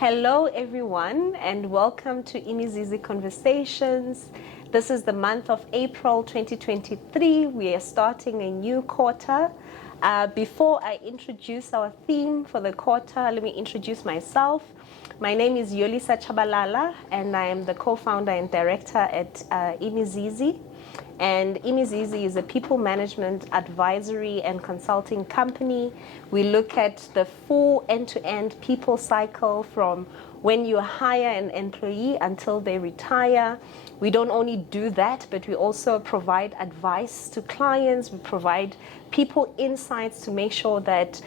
Hello everyone and welcome to Imizizi Conversations. This is the month of April 2023. We are starting a new quarter. Before I introduce our theme for the quarter, let me introduce myself. My name is Yolisa Tshabalala and I am the co-founder and director at Imizizi. And Imizizi is a people management advisory and consulting company. We look at the full end-to-end people cycle from when you hire an employee until they retire. We don't only do that, but we also provide advice to clients. We provide people insights to make sure that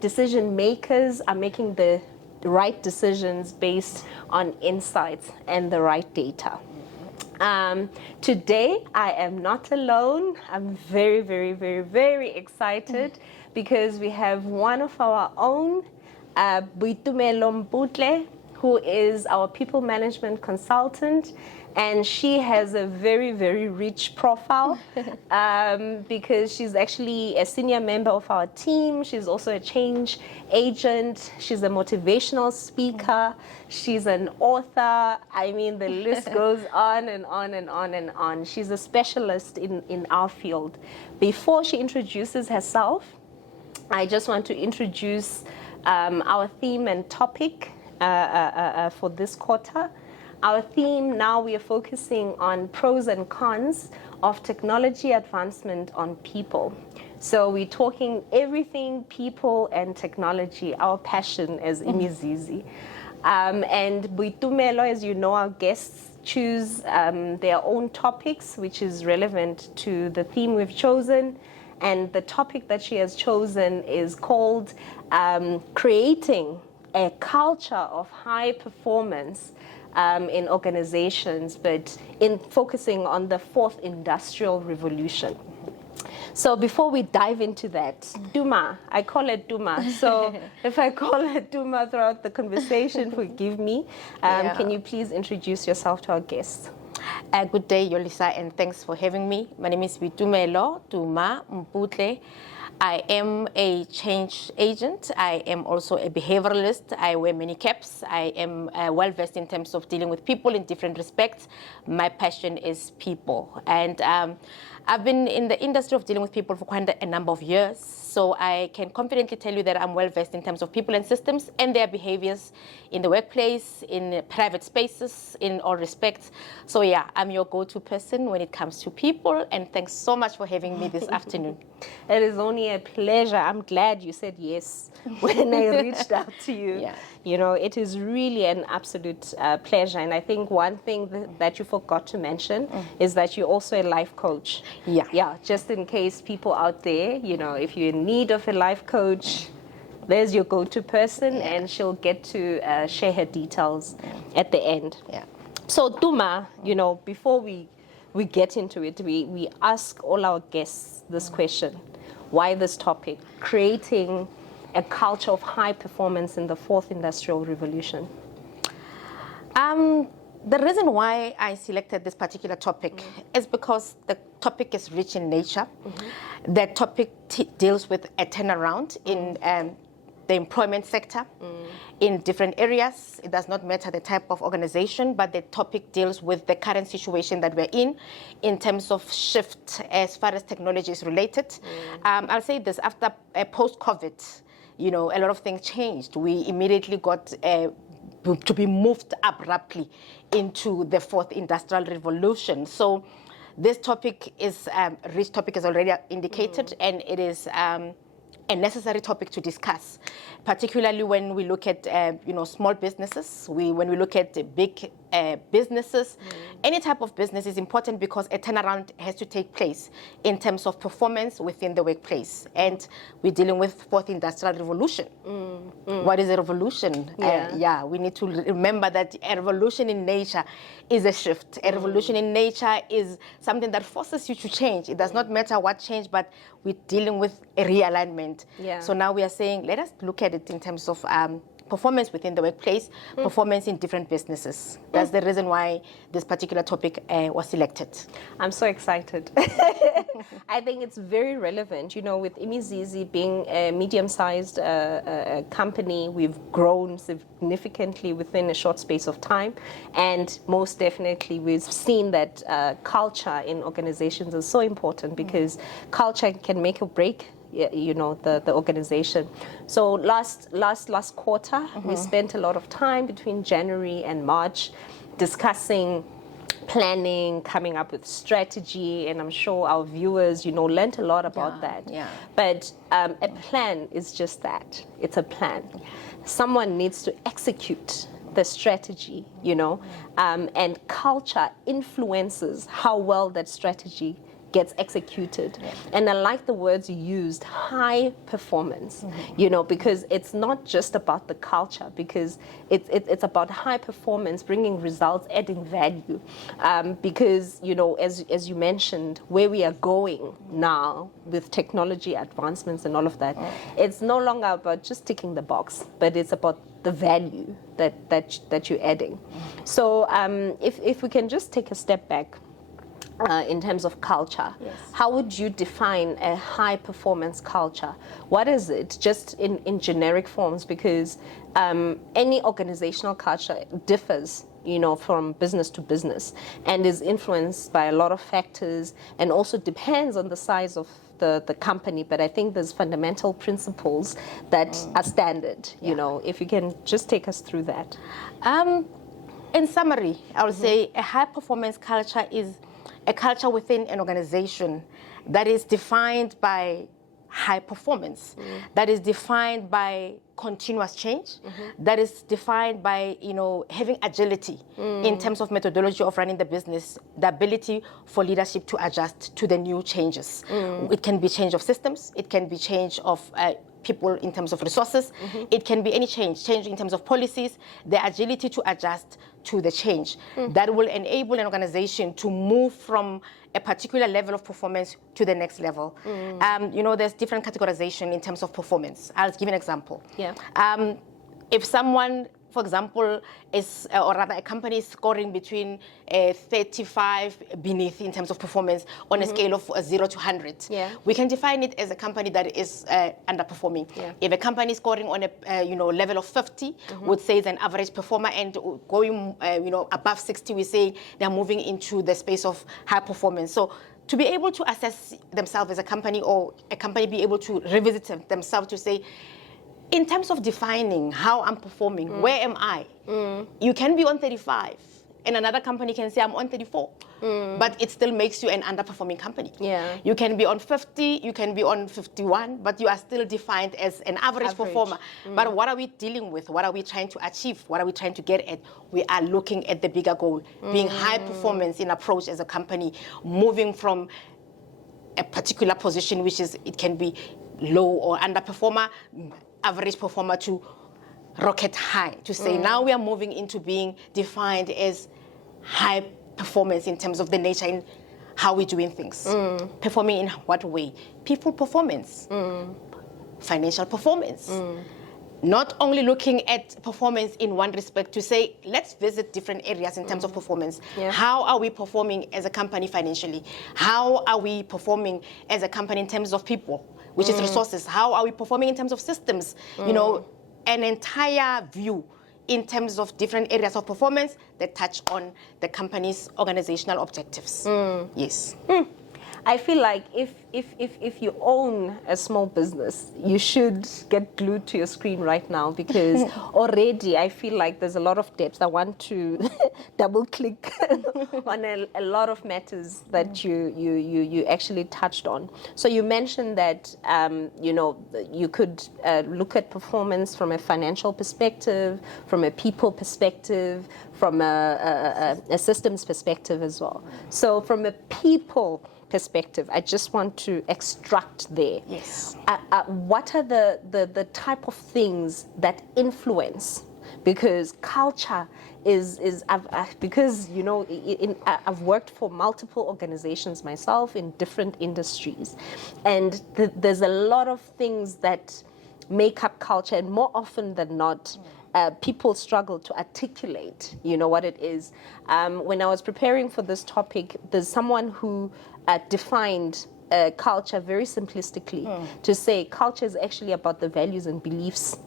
decision makers are making the right decisions based on insights and the right data. Today, I am not alone. I'm very, very, very, very excited because we have one of our own, Boitumelo Mputle, who is our people management consultant. And she has a very, very rich profile because she's actually a senior member of our team. She's also a change agent. She's a motivational speaker. She's an author. I mean, the list goes on and on and on and on. She's a specialist in our field. Before she introduces herself, I just want to introduce our theme and topic for this quarter. Our theme now, we are focusing on pros and cons of technology advancement on people. So we're talking everything people and technology, our passion as Imizizi. And Boitumelo, as you know, our guests choose their own topics, which is relevant to the theme we've chosen. And the topic that she has chosen is called creating a culture of high performance in organizations, but in focusing on the fourth industrial revolution. So before we dive into that, Duma, I call it Duma. So if I call it Duma throughout the conversation, forgive me. Can you please introduce yourself to our guests? Good day, Yolisa, and thanks for having me. My name is Boitumelo Mputle. I am a change agent. I am also a behavioralist. I wear many caps. I am well-versed in terms of dealing with people in different respects. My passion is people. And I've been in the industry of dealing with people for quite a number of years. So I can confidently tell you that I'm well-versed in terms of people and systems and their behaviors in the workplace, in private spaces, in all respects. So yeah, I'm your go-to person when it comes to people. And thanks so much for having me this afternoon. It is only a pleasure. I'm glad you said yes when I reached out to you. Yeah. You know, it is really an absolute pleasure. And I think one thing that you forgot to mention is that you're also a life coach. Yeah. Yeah, just in case people out there, you know, if you're in need of a life coach, there's your go-to person, and she'll get to share her details at the end. Yeah. So, Duma, you know, before we get into it, we ask all our guests this question. Why this topic? Creating a culture of high performance in the fourth industrial revolution. The reason why I selected this particular topic is because the topic is rich in nature. The topic deals with a turnaround in the employment sector in different areas. It does not matter the type of organization, but the topic deals with the current situation that we're in terms of shift as far as technology is related. I'll say this, after post-COVID, you know, a lot of things changed. We immediately got to be moved abruptly into the fourth industrial revolution. So this topic is rich topic, as already indicated, and it is a necessary topic to discuss, particularly when we look at small businesses. When we look at big businesses, any type of business is important because a turnaround has to take place in terms of performance within the workplace. And we're dealing with fourth industrial revolution. What is a revolution? We need to remember that a revolution in nature is a shift. A revolution in nature is something that forces you to change. It does not matter what change, but we're dealing with a realignment. Yeah. So now we are saying, let us look at it in terms of performance within the workplace, performance in different businesses. That's the reason why this particular topic was selected. I'm so excited. I think it's very relevant. You know, with Imizizi being a medium-sized company, we've grown significantly within a short space of time. And most definitely, we've seen that culture in organizations is so important because culture can make or break the organization. So last quarter, we spent a lot of time between January and March discussing planning, coming up with strategy, and I'm sure our viewers, learned a lot about that. Yeah. But a plan is just that. It's a plan. Someone needs to execute the strategy, and culture influences how well that strategy gets executed. And I like the words you used, high performance, because it's not just about the culture, because it's about high performance, bringing results, adding value. Because, as you mentioned, where we are going now with technology advancements and all of that, it's no longer about just ticking the box, but it's about the value that you're adding. So if we can just take a step back, in terms of culture, how would you define a high performance culture? What is it, just in generic forms? Because any organizational culture differs, from business to business, and is influenced by a lot of factors, and also depends on the size of the company. But I think there's fundamental principles that are standard. If you can just take us through that. In summary, I would say a high performance culture is a culture within an organization that is defined by high performance, that is defined by continuous change, that is defined by having agility in terms of methodology of running the business, the ability for leadership to adjust to the new changes. It can be change of systems, it can be change of people in terms of resources, it can be any change in terms of policies, the agility to adjust to the change that will enable an organization to move from a particular level of performance to the next level. There's different categorization in terms of performance. I'll give an example. If someone, for example, or rather a company is scoring between 35 beneath in terms of performance on a scale of 0 to 100, we can define it as a company that is underperforming. If a company is scoring on a level of 50, would say it's an average performer, and going above 60, we say they're moving into the space of high performance. So to be able to assess themselves as a company, or a company be able to revisit themselves to say, in terms of defining how I'm performing, where am I? You can be on 35, and another company can say I'm on 34, but it still makes you an underperforming company. You can be on 50, you can be on 51, but you are still defined as an average performer. But what are we dealing with? What are we trying to achieve? What are we trying to get at? We are looking at the bigger goal, being high performance in approach as a company, moving from a particular position, which is, it can be low or underperformer, average performer, to rocket high, to say now we are moving into being defined as high performance in terms of the nature in how we're doing things. Performing in what way? People performance, financial performance. Not only looking at performance in one respect, to say, let's visit different areas in terms of performance. How are we performing as a company financially? How are we performing as a company in terms of people, which is resources? How are we performing in terms of systems? An entire view in terms of different areas of performance that touch on the company's organizational objectives. Yes. I feel like if you own a small business, you should get glued to your screen right now, because already I feel like there's a lot of depth. I want to double click on a lot of matters that you actually touched on. So you mentioned that you could look at performance from a financial perspective, from a people perspective, from a systems perspective as well. So from a people perspective, I just want to extract there. Yes. What are the type of things that influence? Because culture because I've worked for multiple organizations myself in different industries, and there's a lot of things that make up culture, and more often than not, people struggle to articulate, what it is. When I was preparing for this topic, there's someone who defined culture very simplistically to say culture is actually about the values and beliefs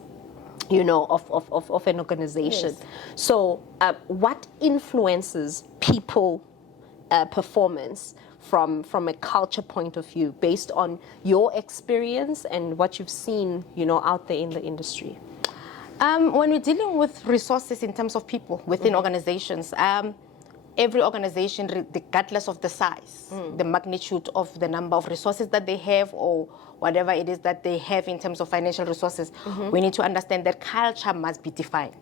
of an organization. Yes. So what influences people performance from a culture point of view based on your experience and what you've seen out there in the industry? When we're dealing with resources in terms of people within organizations, every organization, regardless of the size, the magnitude of the number of resources that they have or whatever it is that they have in terms of financial resources, we need to understand that culture must be defined.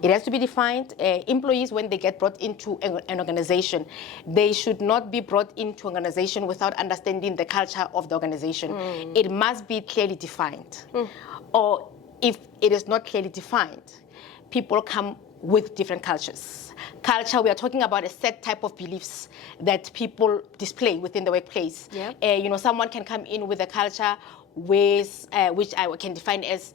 It has to be defined. Employees, when they get brought into an organization, they should not be brought into an organization without understanding the culture of the organization. It must be clearly defined. Or if it is not clearly defined, people come with different cultures. Culture, we are talking about a set type of beliefs that people display within the workplace. Yeah. Someone can come in with a culture which I can define as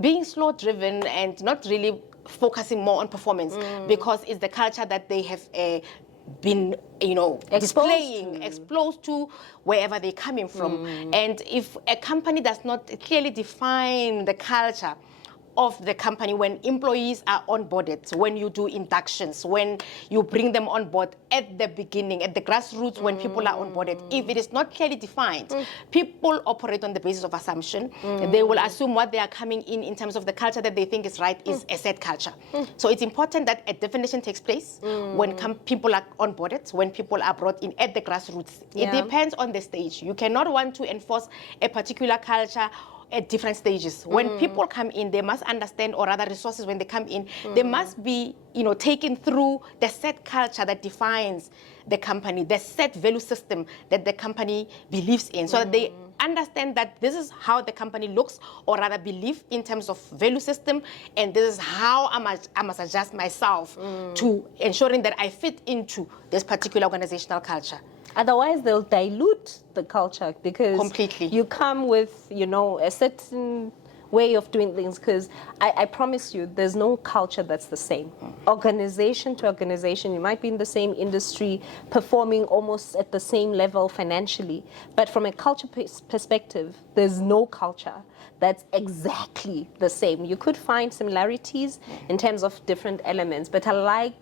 being slow-driven and not really focusing more on performance because it's the culture that they have been, displaying, exposed to wherever they're coming from. And if a company does not clearly define the culture of the company when employees are onboarded, when you do inductions, when you bring them on board at the beginning, at the grassroots, when people are onboarded. If it is not clearly defined, people operate on the basis of assumption. They will assume what they are coming in terms of the culture that they think is right is a set culture. So it's important that a definition takes place when people are onboarded, when people are brought in at the grassroots. It depends on the stage. You cannot want to enforce a particular culture at different stages. When people come in, they must understand, or rather resources, when they come in, they must be, taken through the set culture that defines the company, the set value system that the company believes in, so that they understand that this is how the company looks, or rather believe in terms of value system, and this is how I must adjust myself to ensuring that I fit into this particular organizational culture. Otherwise, they'll dilute the culture because Completely. you come with, a certain way of doing things. Because I promise you, there's no culture that's the same. Organization to organization, you might be in the same industry, performing almost at the same level financially. But from a culture perspective, there's no culture that's exactly the same. You could find similarities in terms of different elements, but I like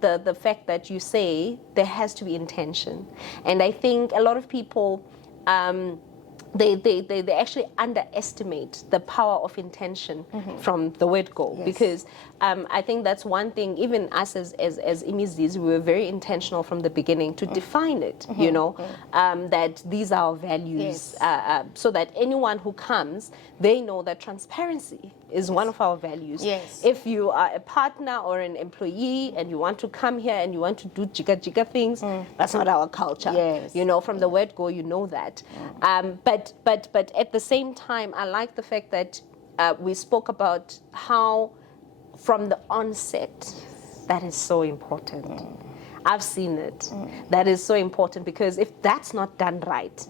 the fact that you say there has to be intention. And I think a lot of people, they actually underestimate the power of intention from the word go. Yes. Because I think that's one thing, even us as Imizizi, we were very intentional from the beginning to define it, that these are our values, Yes. so that anyone who comes, they know that transparency is one of our values. Yes. If you are a partner or an employee and you want to come here and you want to do jigga things, that's not our culture. Yes. From the word go, that. But at the same time, I like the fact that we spoke about how from the onset, that is so important. I've seen it. That is so important because if that's not done right,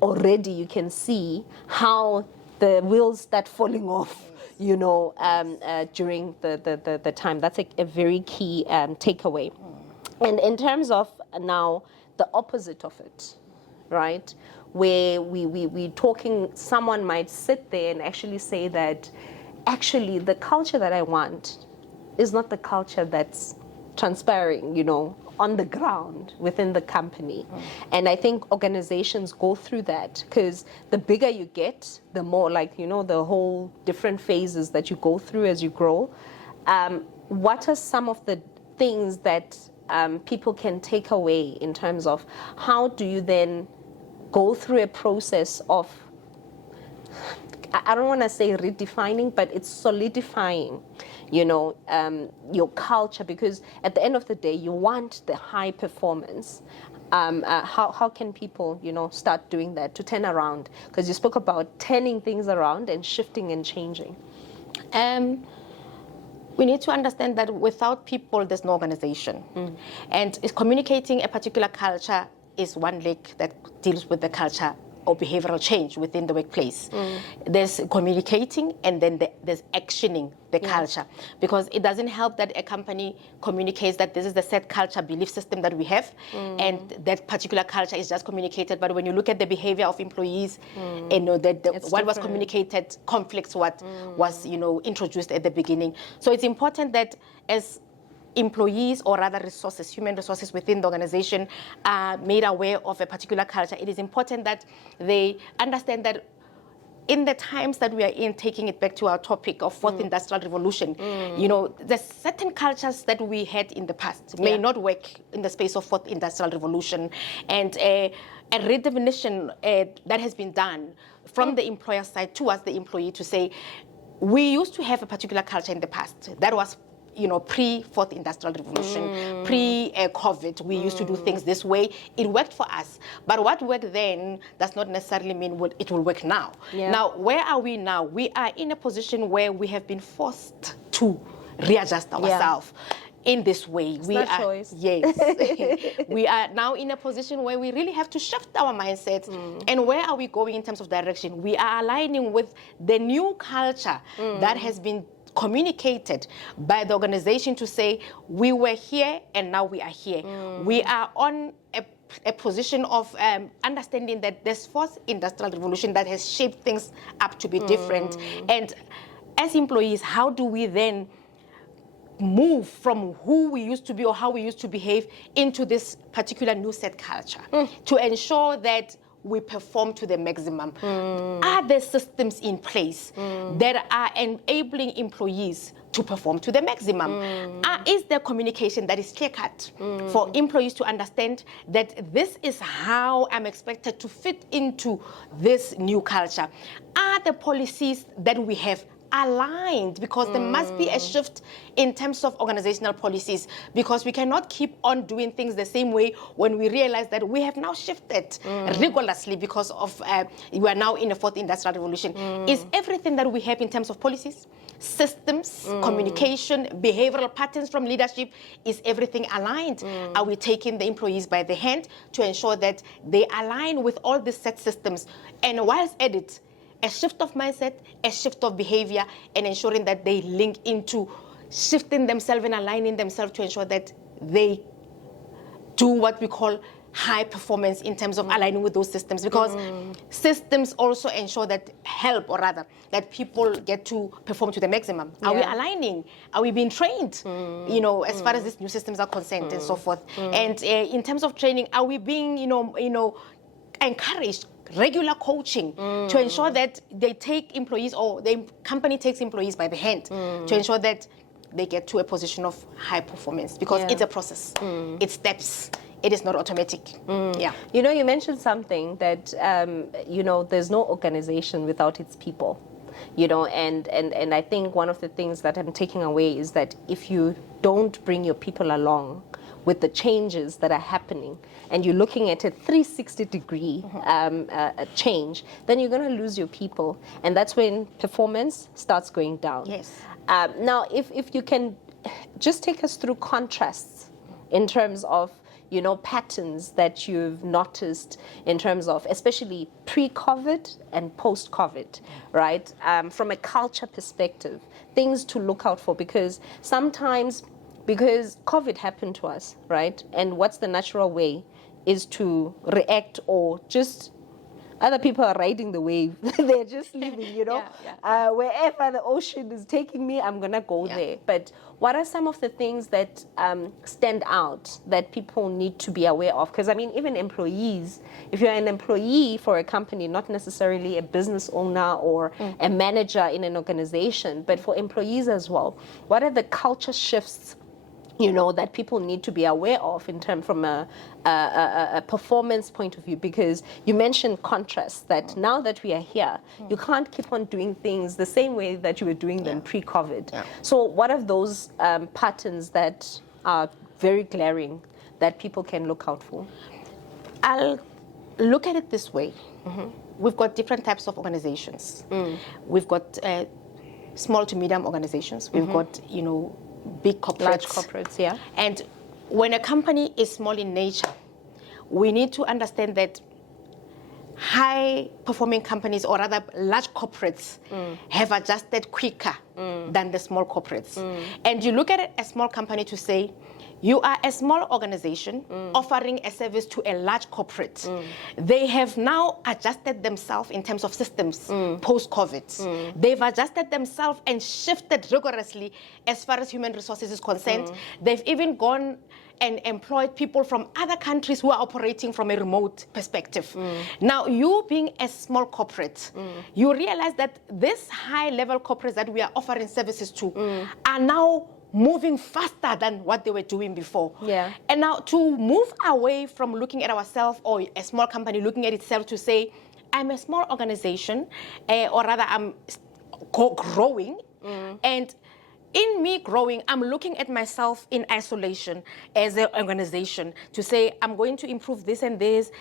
already you can see how the wheels start falling off, during the time. That's a very key takeaway. And in terms of now the opposite of it, right, where we talking, someone might sit there and actually say that actually the culture that I want is not the culture that's transpiring, on the ground within the company. And I think organizations go through that because the bigger you get, the more the whole different phases that you go through as you grow. What are some of the things that people can take away in terms of how do you then go through a process of, I don't want to say redefining, but it's solidifying, your culture, because at the end of the day, you want the high performance. How can people, start doing that to turn around? Because you spoke about turning things around and shifting and changing. We need to understand that without people, there's no organization. And communicating a particular culture is one leg that deals with the culture or behavioral change within the workplace. There's communicating, and then there's actioning the culture, because it doesn't help that a company communicates that this is the set culture belief system that we have, and that particular culture is just communicated. But when you look at the behavior of employees, you know that what was communicated conflicts what was introduced at the beginning. So it's important that as employees, or rather resources, human resources within the organization, are made aware of a particular culture. It is important that they understand that in the times that we are in, taking it back to our topic of fourth industrial revolution, there's certain cultures that we had in the past may not work in the space of fourth industrial revolution, and a redefinition that has been done from the employer side towards the employee to say, we used to have a particular culture in the past that was pre-fourth industrial revolution, pre-COVID, we used to do things this way. It worked for us. But what worked then does not necessarily mean it will work now. Yeah. Now, where are we now? We are in a position where we have been forced to readjust ourselves. In this way, Choice. Yes, we are now in a position where we really have to shift our mindsets. And where are we going in terms of direction? We are aligning with the new culture that has been communicated by the organization to say, we were here and now we are here. We are on a position of understanding that this fourth industrial revolution that has shaped things up to be different. And as employees, how do we then move from who we used to be or how we used to behave into this particular new set culture to ensure that we perform to the maximum? Are there systems in place that are enabling employees to perform to the maximum? Is there communication that is clear-cut for employees to understand that this is how I'm expected to fit into this new culture? Are the policies that we have aligned? Because there must be a shift in terms of organizational policies, because we cannot keep on doing things the same way when we realize that we have now shifted rigorously because of we are now in the fourth industrial revolution. Is everything that we have in terms of policies, systems, communication, behavioral patterns from leadership, is everything aligned? Are we taking the employees by the hand to ensure that they align with all these set systems? And whilst at it, a shift of mindset, a shift of behavior, and ensuring that they link into shifting themselves and aligning themselves to ensure that they do what we call high performance in terms of aligning with those systems, because systems also ensure that help, or rather, that people get to perform to the maximum. Are we aligning? Are we being trained, as far as these new systems are concerned and so forth? And in terms of training, are we being, encouraged? Regular coaching to ensure that they take employees, or the company takes employees by the hand to ensure that they get to a position of high performance, because it's a process. It's steps. It is not automatic. Yeah. You mentioned something that, there's no organization without its people. And I think one of the things that I'm taking away is that if you don't bring your people along with the changes that are happening, and you're looking at a 360-degree change, then you're going to lose your people. And that's when performance starts going down. Yes. Now, if you can just take us through contrasts in terms of, patterns that you've noticed in terms of, especially pre-COVID and post-COVID, right? From a culture perspective, things to look out for, because COVID happened to us, right? And what's the natural way is to react, or just other people are riding the wave. They're just living, wherever the ocean is taking me, I'm going to go there. But what are some of the things that stand out that people need to be aware of? Because, even employees, if you're an employee for a company, not necessarily a business owner or a manager in an organization, but for employees as well, what are the culture shifts that people need to be aware of from a performance point of view? Because you mentioned contrast, that now that we are here, you can't keep on doing things the same way that you were doing them pre-COVID. So what are those patterns that are very glaring that people can look out for? I'll look at it this way. We've got different types of organizations. We've got small to medium organizations. We've got, big corporates. Large corporates, yeah. And when a company is small in nature, we need to understand that high performing companies, or rather large corporates, have adjusted quicker than the small corporates. And you look at a small company to say, you are a small organization offering a service to a large corporate. They have now adjusted themselves in terms of systems post-COVID. They've adjusted themselves and shifted rigorously as far as human resources is concerned. They've even gone and employed people from other countries who are operating from a remote perspective. Now, you being a small corporate, you realize that this high-level corporates that we are offering services to are now moving faster than what they were doing before. Yeah. And now to move away from looking at ourselves, or a small company looking at itself to say, I'm a small organization, or rather I'm growing, and in me growing, I'm looking at myself in isolation as an organization to say, I'm going to improve this and this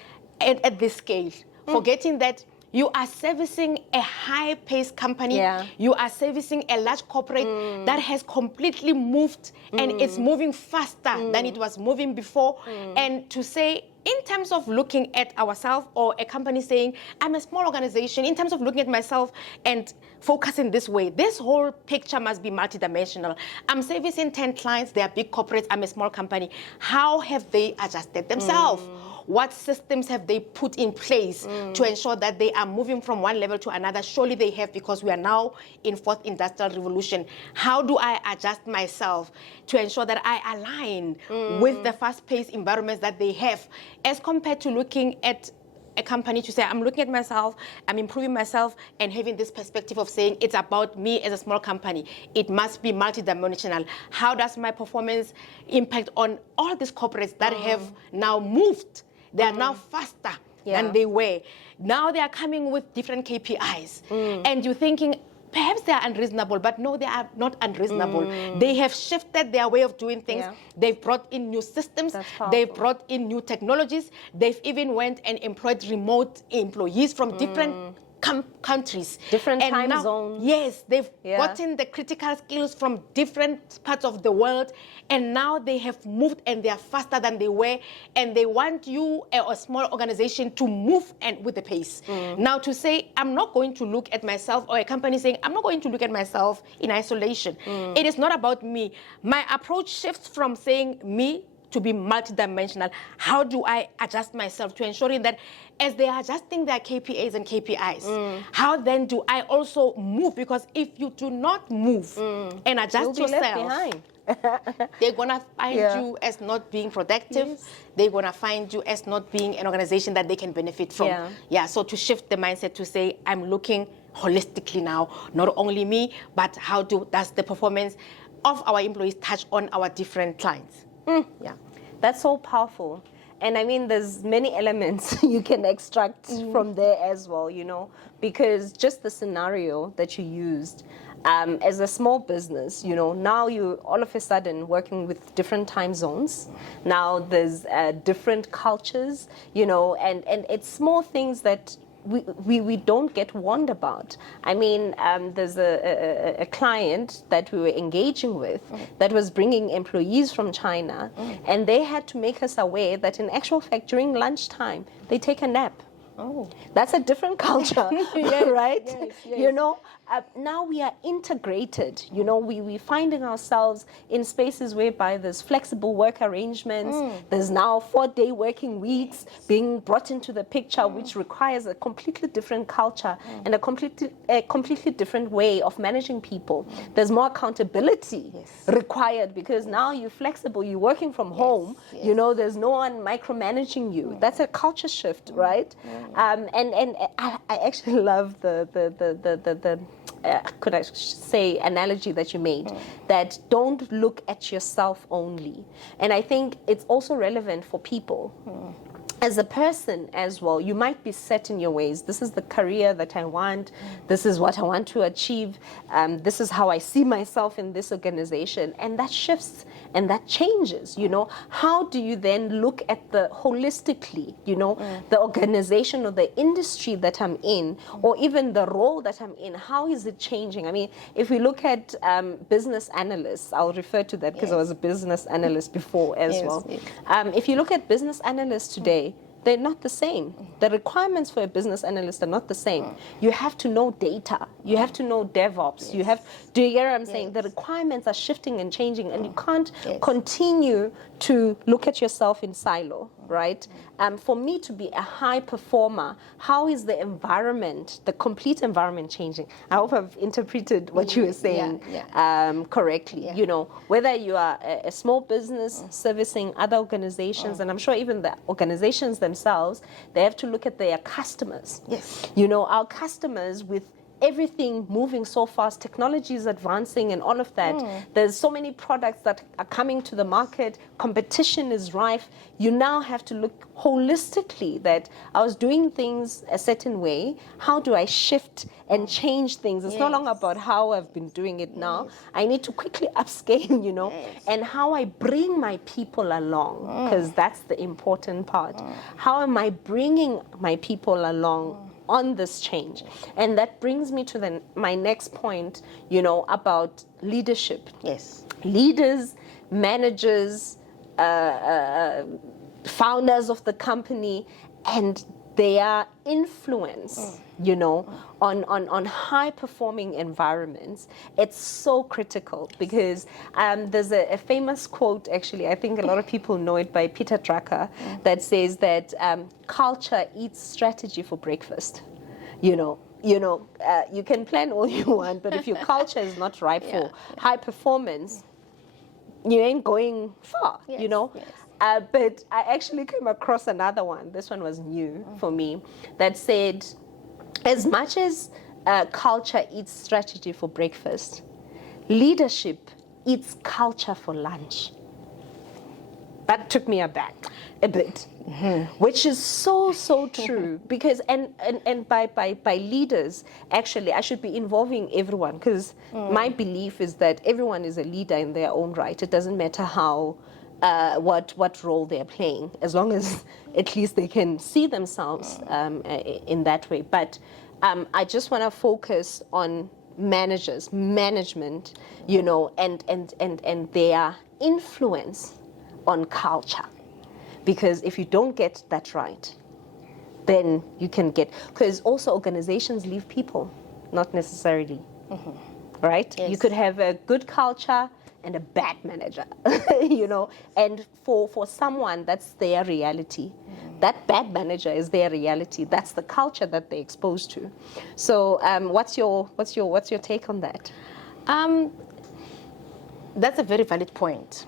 at this scale, forgetting that you are servicing a high-paced company. Yeah. You are servicing a large corporate that has completely moved and it's moving faster than it was moving before. And to say, in terms of looking at ourselves, or a company saying, I'm a small organization, in terms of looking at myself and focusing this way, this whole picture must be multidimensional. I'm servicing 10 clients, they are big corporates, I'm a small company. How have they adjusted themselves? What systems have they put in place to ensure that they are moving from one level to another? Surely they have, because we are now in fourth industrial revolution. How do I adjust myself to ensure that I align with the fast-paced environments that they have, as compared to looking at a company to say, I'm looking at myself, I'm improving myself, and having this perspective of saying it's about me as a small company. It must be multidimensional. How does my performance impact on all these corporates that have now moved? They are now faster than they were. Now they are coming with different KPIs. And you're thinking, perhaps they are unreasonable, but no, they are not unreasonable. They have shifted their way of doing things. They've brought in new systems. They've brought in new technologies. They've even went and employed remote employees from different countries. Different and time now, zones. Yes, they've gotten the critical skills from different parts of the world, and now they have moved and they are faster than they were, and they want you, a small organization, to move and with the pace. Now to say, I'm not going to look at myself, or a company saying, I'm not going to look at myself in isolation. It is not about me. My approach shifts from saying me to be multidimensional. How do I adjust myself to ensuring that as they are adjusting their KPAs and KPIs, how then do I also move? Because if you do not move and adjust You'll be left yourself, behind. they're going to find you as not being productive. They're going to find you as not being an organization that they can benefit from. So to shift the mindset to say, I'm looking holistically now, not only me, but how does the performance of our employees touch on our different clients? That's so powerful. And I mean, there's many elements you can extract from there as well, you know, because just the scenario that you used, as a small business, you know, now you all of a sudden working with different time zones. Now there's different cultures, you know, and it's small things that we don't get warned about. I mean, there's a client that we were engaging with that was bringing employees from China, and they had to make us aware that in actual fact, during lunchtime, they take a nap. That's a different culture, right? You know, now we are integrated. You know, we finding ourselves in spaces whereby there's flexible work arrangements. There's now 4-day working weeks being brought into the picture, which requires a completely different culture and a completely different way of managing people. There's more accountability required, because now you're flexible, you're working from home. You know, there's no one micromanaging you. That's a culture shift, right? And I actually love the could I say analogy that you made, that don't look at yourself only. And I think it's also relevant for people. As a person as well, you might be set in your ways. This is the career that I want. This is what I want to achieve. This is how I see myself in this organization. And that shifts and that changes, you know. How do you then look at the holistically, you know, the organization or the industry that I'm in, or even the role that I'm in? How is it changing? I mean, if we look at business analysts, I'll refer to that because I was a business analyst before as well. If you look at business analysts today, they're not the same. The requirements for a business analyst are not the same. You have to know data. You have to know DevOps. You have, do you get what I'm saying? The requirements are shifting and changing, and you can't continue to look at yourself in silo, right? For me to be a high performer, how is the environment, the complete environment changing? I hope I've interpreted what you were saying correctly. You know, whether you are a small business servicing other organizations, and I'm sure even the organizations themselves, they have to look at their customers. Yes. You know, our customers, with everything moving so fast, technology is advancing and all of that. There's so many products that are coming to the market, competition is rife. You now have to look holistically that I was doing things a certain way. How do I shift and change things? It's no longer about how I've been doing it now. I need to quickly upscale, you know, and how I bring my people along, because that's the important part. How am I bringing my people along on this change? And that brings me to my next point, you know, about leadership. Yes. Leaders, managers, founders of the company, and their influence, you know, on high-performing environments. It's so critical because there's a famous quote, actually, I think a lot of people know it, by Peter Drucker, that says that culture eats strategy for breakfast. You know, you can plan all you want, but if your culture is not ripe for high performance, you ain't going far, you know. But I actually came across another one. This one was new for me, that said, as much as culture eats strategy for breakfast, leadership eats culture for lunch. That took me aback a bit, which is so true. Because and by leaders, actually, I should be involving everyone, because my belief is that everyone is a leader in their own right. It doesn't matter how what role they're playing, as long as at least they can see themselves in that way. But I just want to focus on management, you know, and their influence on culture. Because if you don't get that right, then you can get, because also organizations leave people, not necessarily, right? Yes. You could have a good culture and a bad manager, you know, and for someone, that's their reality. That bad manager is their reality. That's the culture that they're exposed to. So what's your take on that? That's a very valid point.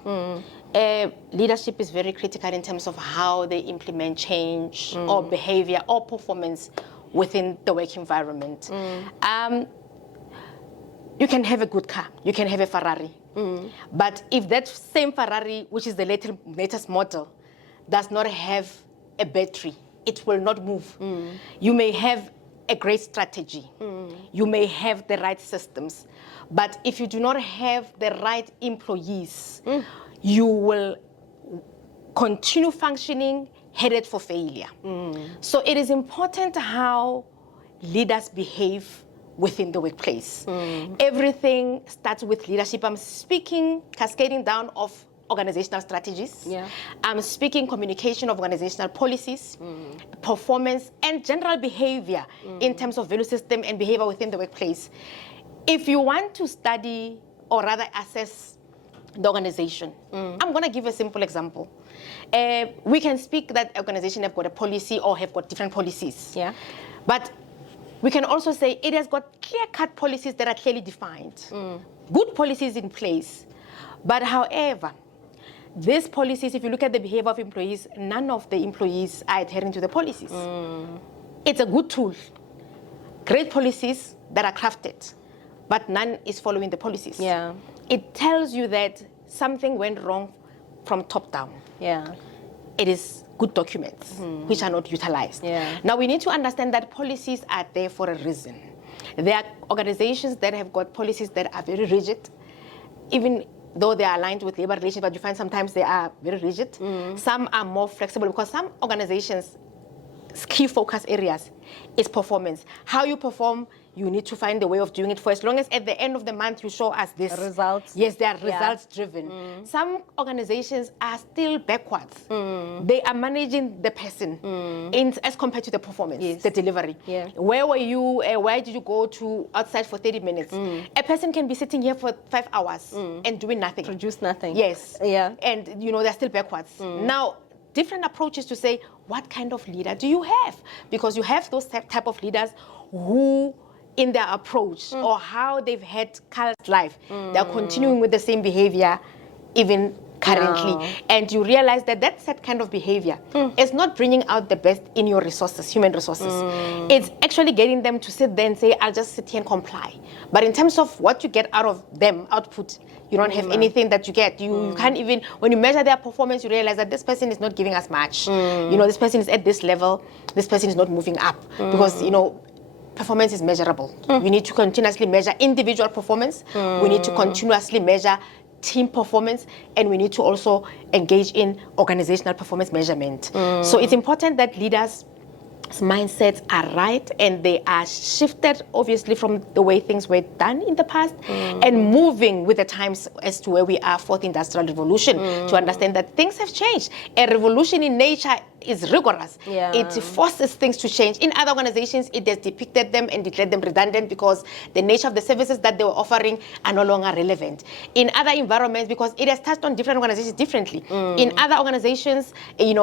Leadership is very critical in terms of how they implement change or behavior or performance within the work environment. You can have a good car, you can have a Ferrari, but if that same Ferrari, which is the latest model, does not have a battery, it will not move. You may have a great strategy, you may have the right systems, but if you do not have the right employees, you will continue functioning headed for failure. So it is important how leaders behave within the workplace. Everything starts with leadership. I'm speaking cascading down of organizational strategies. I'm speaking communication of organizational policies, performance, and general behavior in terms of value system and behavior within the workplace. If you want to study or rather assess the organization, I'm going to give a simple example. We can speak that organization have got a policy or have got different policies. But we can also say it has got clear-cut policies that are clearly defined. Good policies in place. But however, these policies, if you look at the behavior of employees, none of the employees are adhering to the policies. It's a good tool. Great policies that are crafted, but none is following the policies. It tells you that something went wrong from top down. It is good documents which are not utilized. Now we need to understand that policies are there for a reason. There are organizations that have got policies that are very rigid, even though they are aligned with labor relations, but you find sometimes they are very rigid. Some are more flexible because some organizations' key focus areas is performance. How you perform you need to find a way of doing it for as long as at the end of the month you show us this. Results. Yes, they are results driven. Some organizations are still backwards. They are managing the person as compared to the performance, the delivery. Yeah. Where were you? Why did you go to outside for 30 minutes? A person can be sitting here for 5 hours and doing nothing. Produce nothing. Yes. Yeah. And they're still backwards. Now, different approaches to say, what kind of leader do you have? Because you have those type of leaders who, in their approach or how they've had cult life, they're continuing with the same behavior even currently. And you realize that that kind of behavior is not bringing out the best in your resources, human resources. It's actually getting them to sit there and say, I'll just sit here and comply. But in terms of what you get out of them, output, you don't have anything that you get. You can't even, when you measure their performance, you realize that this person is not giving us much. This person is at this level, this person is not moving up. Because, performance is measurable. We need to continuously measure individual performance. We need to continuously measure team performance, and we need to also engage in organizational performance measurement. So it's important that leaders' mindsets are right and they are shifted, obviously, from the way things were done in the past and moving with the times as to where we are, fourth industrial revolution, to understand that things have changed. A revolution in nature is rigorous. It forces things to change. In other organizations, it has depicted them and declared them redundant because the nature of the services that they were offering are no longer relevant. In other environments, because it has touched on different organizations differently. In other organizations,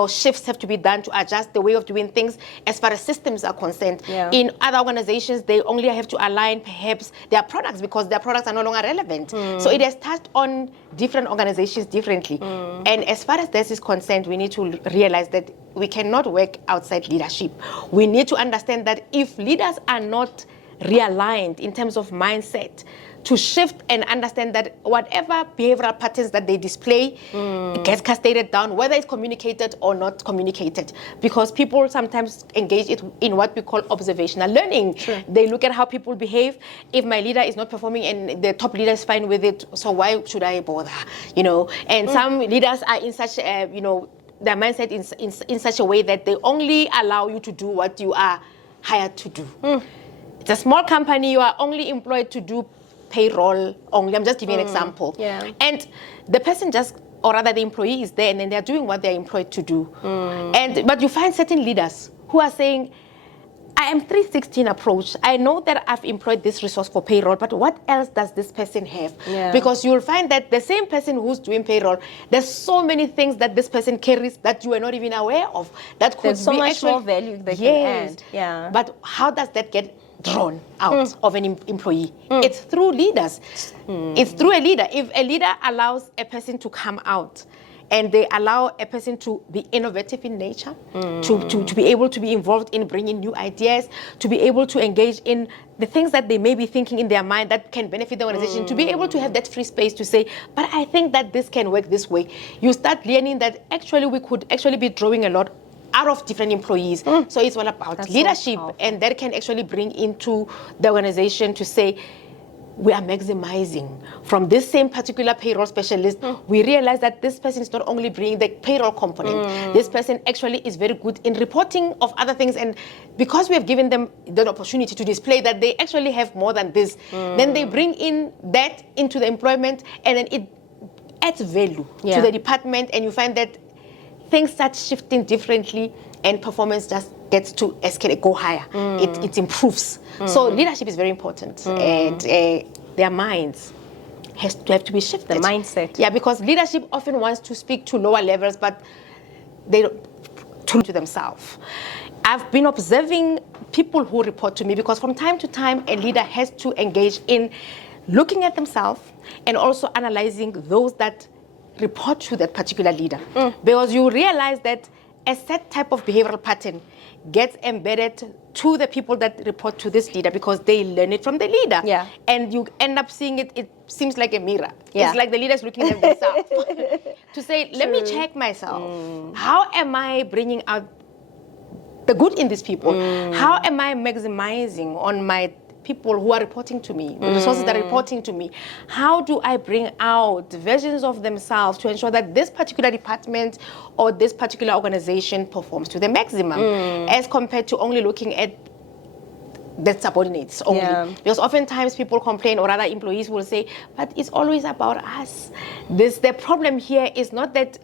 shifts have to be done to adjust the way of doing things as far as systems are concerned. In other organizations, they only have to align perhaps their products because their products are no longer relevant. So it has touched on different organizations differently. And as far as this is concerned, we need to realize that we cannot work outside leadership. We need to understand that if leaders are not realigned in terms of mindset, to shift and understand that whatever behavioral patterns that they display gets cascaded down, whether it's communicated or not communicated. Because people sometimes engage in what we call observational learning. They look at how people behave. If my leader is not performing and the top leader is fine with it, so why should I bother? And some leaders are in such their mindset in such a way that they only allow you to do what you are hired to do. It's a small company, you are only employed to do payroll only. I'm just giving an example. And the person or rather the employee is there and then they're doing what they're employed to do. But you find certain leaders who are saying, I am 316 approach. I know that I've employed this resource for payroll, but what else does this person have? Because you'll find that the same person who's doing payroll, there's so many things that this person carries that you are not even aware of. That could There's so be much more value they can add. But how does that get drawn out of an employee? It's through leaders. It's through a leader. If a leader allows a person to come out and they allow a person to be innovative in nature, to be able to be involved in bringing new ideas, to be able to engage in the things that they may be thinking in their mind that can benefit the organization, to be able to have that free space to say, but I think that this can work this way. You start learning that actually we could actually be drawing a lot out of different employees. So it's all about leadership, and that can actually bring into the organization to say, we are maximizing from this same particular payroll specialist. We realize that this person is not only bringing the payroll component, this person actually is very good in reporting of other things, and because we have given them the opportunity to display that they actually have more than this, then they bring in that into the employment, and then it adds value to the department, and you find that things start shifting differently and performance just gets to escalate, go higher. It improves. So leadership is very important, and their minds have to be shifted. The mindset. Yeah, because leadership often wants to speak to lower levels, but they don't to themselves. I've been observing people who report to me because from time to time, a leader has to engage in looking at themselves and also analyzing those that report to that particular leader. Because you realize that a set type of behavioral pattern gets embedded to the people that report to this leader because they learn it from the leader. And you end up seeing it seems like a mirror. It's like the leader's looking at themselves to say, let me check myself. How am I bringing out the good in these people? How am I maximizing on my people who are reporting to me, the resources that are reporting to me? How do I bring out versions of themselves to ensure that this particular department or this particular organization performs to the maximum, as compared to only looking at that subordinates only. Yeah. Because oftentimes people complain, or other employees will say, but it's always about us. The problem here is not that,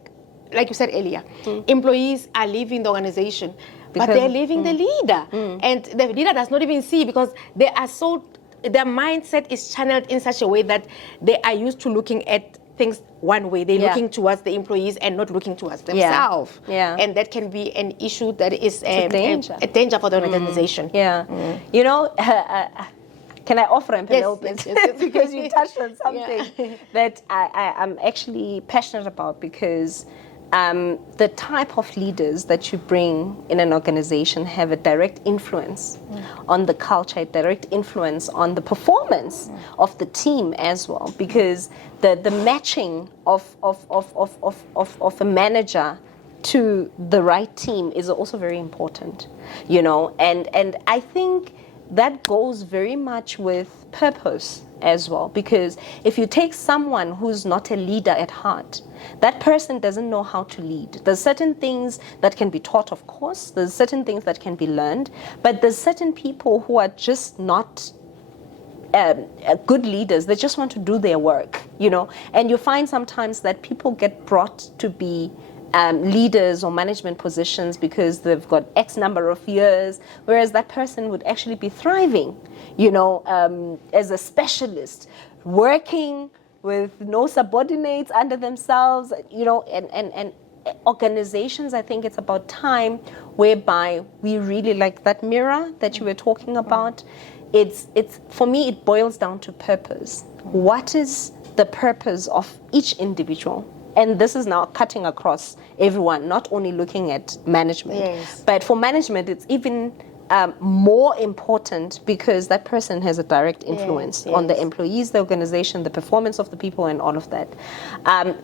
like you said earlier, employees are leaving the organization, but they're leaving the leader. And the leader does not even see, because they are so, their mindset is channeled in such a way that they are used to looking at things one way. They're looking towards the employees and not looking towards themselves. Yeah. And that can be an issue that is a danger. A danger for the organization. Yeah. You know, can I offer a little bit? Yes. Because you touched on something that I'm actually passionate about, because the type of leaders that you bring in an organization have a direct influence on the culture, a direct influence on the performance of the team as well, because the matching of a manager to the right team is also very important, you know, and I think that goes very much with purpose as well, because if you take someone who's not a leader at heart, that person doesn't know how to lead. There's certain things that can be taught, of course, there's certain things that can be learned, but there's certain people who are just not good leaders. They just want to do their work, you know, and you find sometimes that people get brought to be leaders or management positions because they've got X number of years, whereas that person would actually be thriving, you know, as a specialist, working with no subordinates under themselves, you know, and organizations, I think it's about time whereby we really, like that mirror that you were talking about, it's for me, it boils down to purpose. What is the purpose of each individual? And this is now cutting across everyone, not only looking at management. Yes. But for management, it's even more important, because that person has a direct influence on the employees, the organization, the performance of the people, and all of that.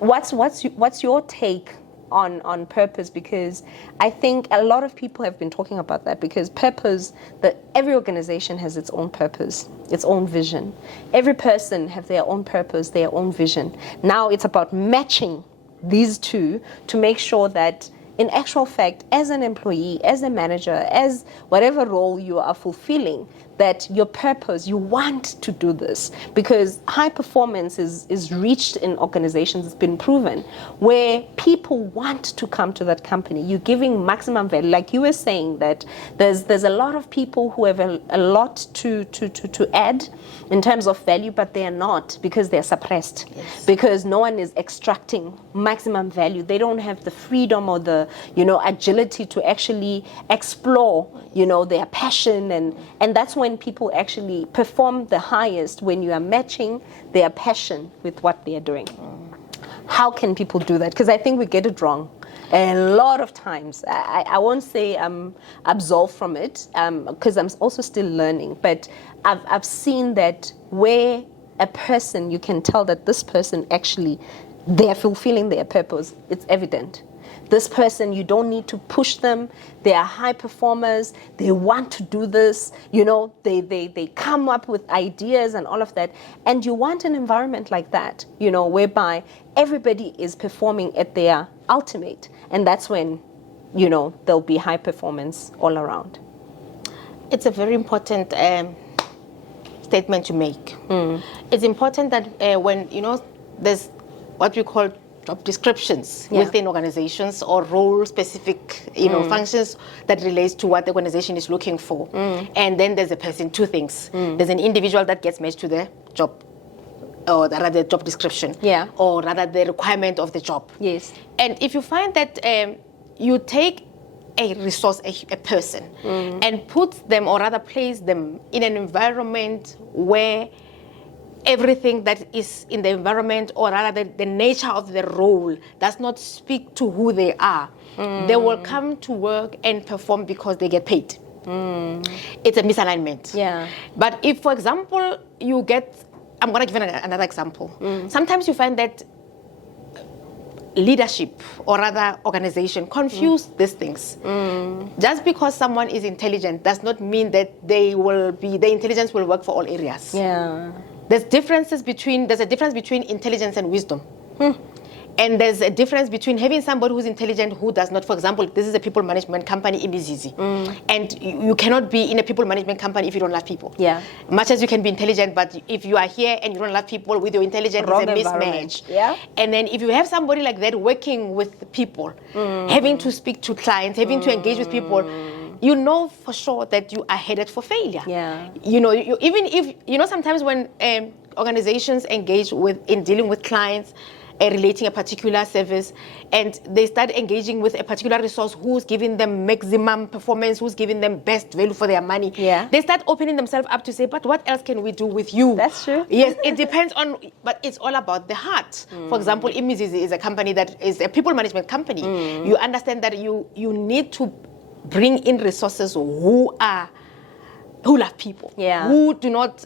What's your take on purpose? Because I think a lot of people have been talking about that, because purpose, that every organization has its own purpose, its own vision. Every person have their own purpose, their own vision. Now it's about matching these two to make sure that in actual fact, as an employee, as a manager, as whatever role you are fulfilling, that your purpose, you want to do this, because high performance is reached in organizations, it's been proven, where people want to come to that company. You're giving maximum value. Like you were saying, that there's a lot of people who have a lot to add in terms of value, but they are not, because they're suppressed, because no one is extracting maximum value. They don't have the freedom or the, you know, agility to actually explore, you know, their passion, and that's when people actually perform the highest, when you are matching their passion with what they are doing. How can people do that? Because I think we get it wrong a lot of times. I won't say I'm absolved from it, because I'm also still learning, but I've seen that where a person, you can tell that this person actually, they're fulfilling their purpose. It's evident. This person, you don't need to push them. They are high performers. They want to do this. You know, they come up with ideas and all of that. And you want an environment like that, you know, whereby everybody is performing at their ultimate. And that's when, you know, there'll be high performance all around. It's a very important statement to make. It's important that when, you know, there's what we call job descriptions within organizations, or role-specific, you know, functions that relates to what the organization is looking for. And then there's a person, two things. There's an individual that gets matched to the job, or rather the job description, or rather the requirement of the job. Yes. And if you find that you take a resource, a person, and put them, or rather place them in an environment where everything that is in the environment, or rather the nature of the role, does not speak to who they are, they will come to work and perform because they get paid. It's a misalignment. Yeah. But if, for example, you get, I'm going to give another example. Sometimes you find that leadership, or rather organization, confuse these things. Just because someone is intelligent does not mean that the intelligence will work for all areas. Yeah. There's a difference between intelligence and wisdom. And there's a difference between having somebody who's intelligent who does not. For example, this is a people management company, Imizizi. And you cannot be in a people management company if you don't love people. Yeah. Much as you can be intelligent, but if you are here and you don't love people with your intelligence, Wrong it's a environment. mismatch. Yeah. And then if you have somebody like that working with people, having to speak to clients, having to engage with people, you know for sure that you are headed for failure. Yeah. You know, even if, you know, sometimes when organizations engage in dealing with clients, relating a particular service, and they start engaging with a particular resource who's giving them maximum performance, who's giving them best value for their money, they start opening themselves up to say, but what else can we do with you? That's true. Yes, it depends on, but it's all about the heart. For example, Imizizi is a company that is a people management company. You understand that you need to bring in resources who love people, who do not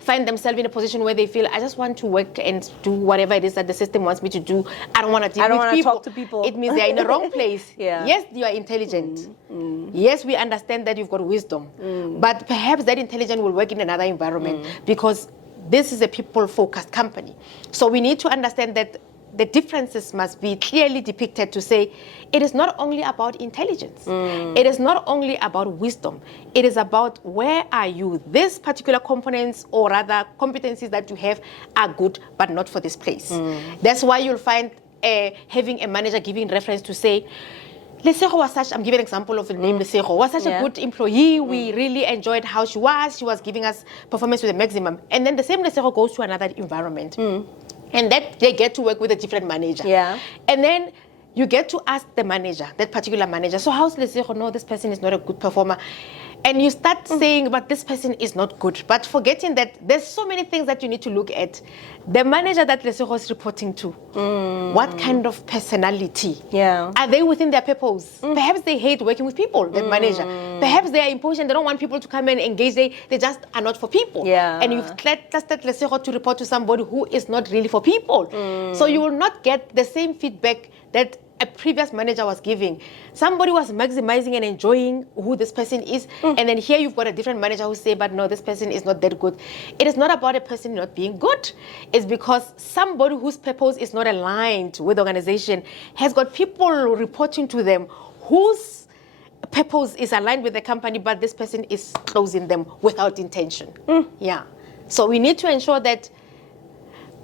find themselves in a position where they feel, I just want to work and do whatever it is that the system wants me to do. I don't want to deal with people. I don't want to talk to people. It means they're in the wrong place. Yes, you are intelligent. Yes, we understand that you've got wisdom. But perhaps that intelligence will work in another environment because this is a people-focused company. So we need to understand that the differences must be clearly depicted to say it is not only about intelligence. It is not only about wisdom. It is about where are you. These particular components or rather competencies that you have are good, but not for this place. That's why you'll find having a manager giving reference to say, Lesego was such, I'm giving an example of the name Lesego, was such a good employee. We really enjoyed how she was. She was giving us performance with the maximum. And then the same Lesego goes to another environment. And that they get to work with a different manager. And then you get to ask the manager, that particular manager, so how's Lesego? No, this person is not a good performer. And you start saying, but this person is not good. But forgetting that there's so many things that you need to look at. The manager that Lesego is reporting to, what kind of personality? Are they within their purpose? Perhaps they hate working with people, that manager. Perhaps they are impatient, they don't want people to come and engage, they just are not for people. And you've trusted Lesego to report to somebody who is not really for people. So you will not get the same feedback that a previous manager was giving. Somebody was maximizing and enjoying who this person is, and then here you've got a different manager who say, but no, this person is not that good. It is not about a person not being good. It's because somebody whose purpose is not aligned with the organization has got people reporting to them whose purpose is aligned with the company, but this person is closing them without intention. So we need to ensure that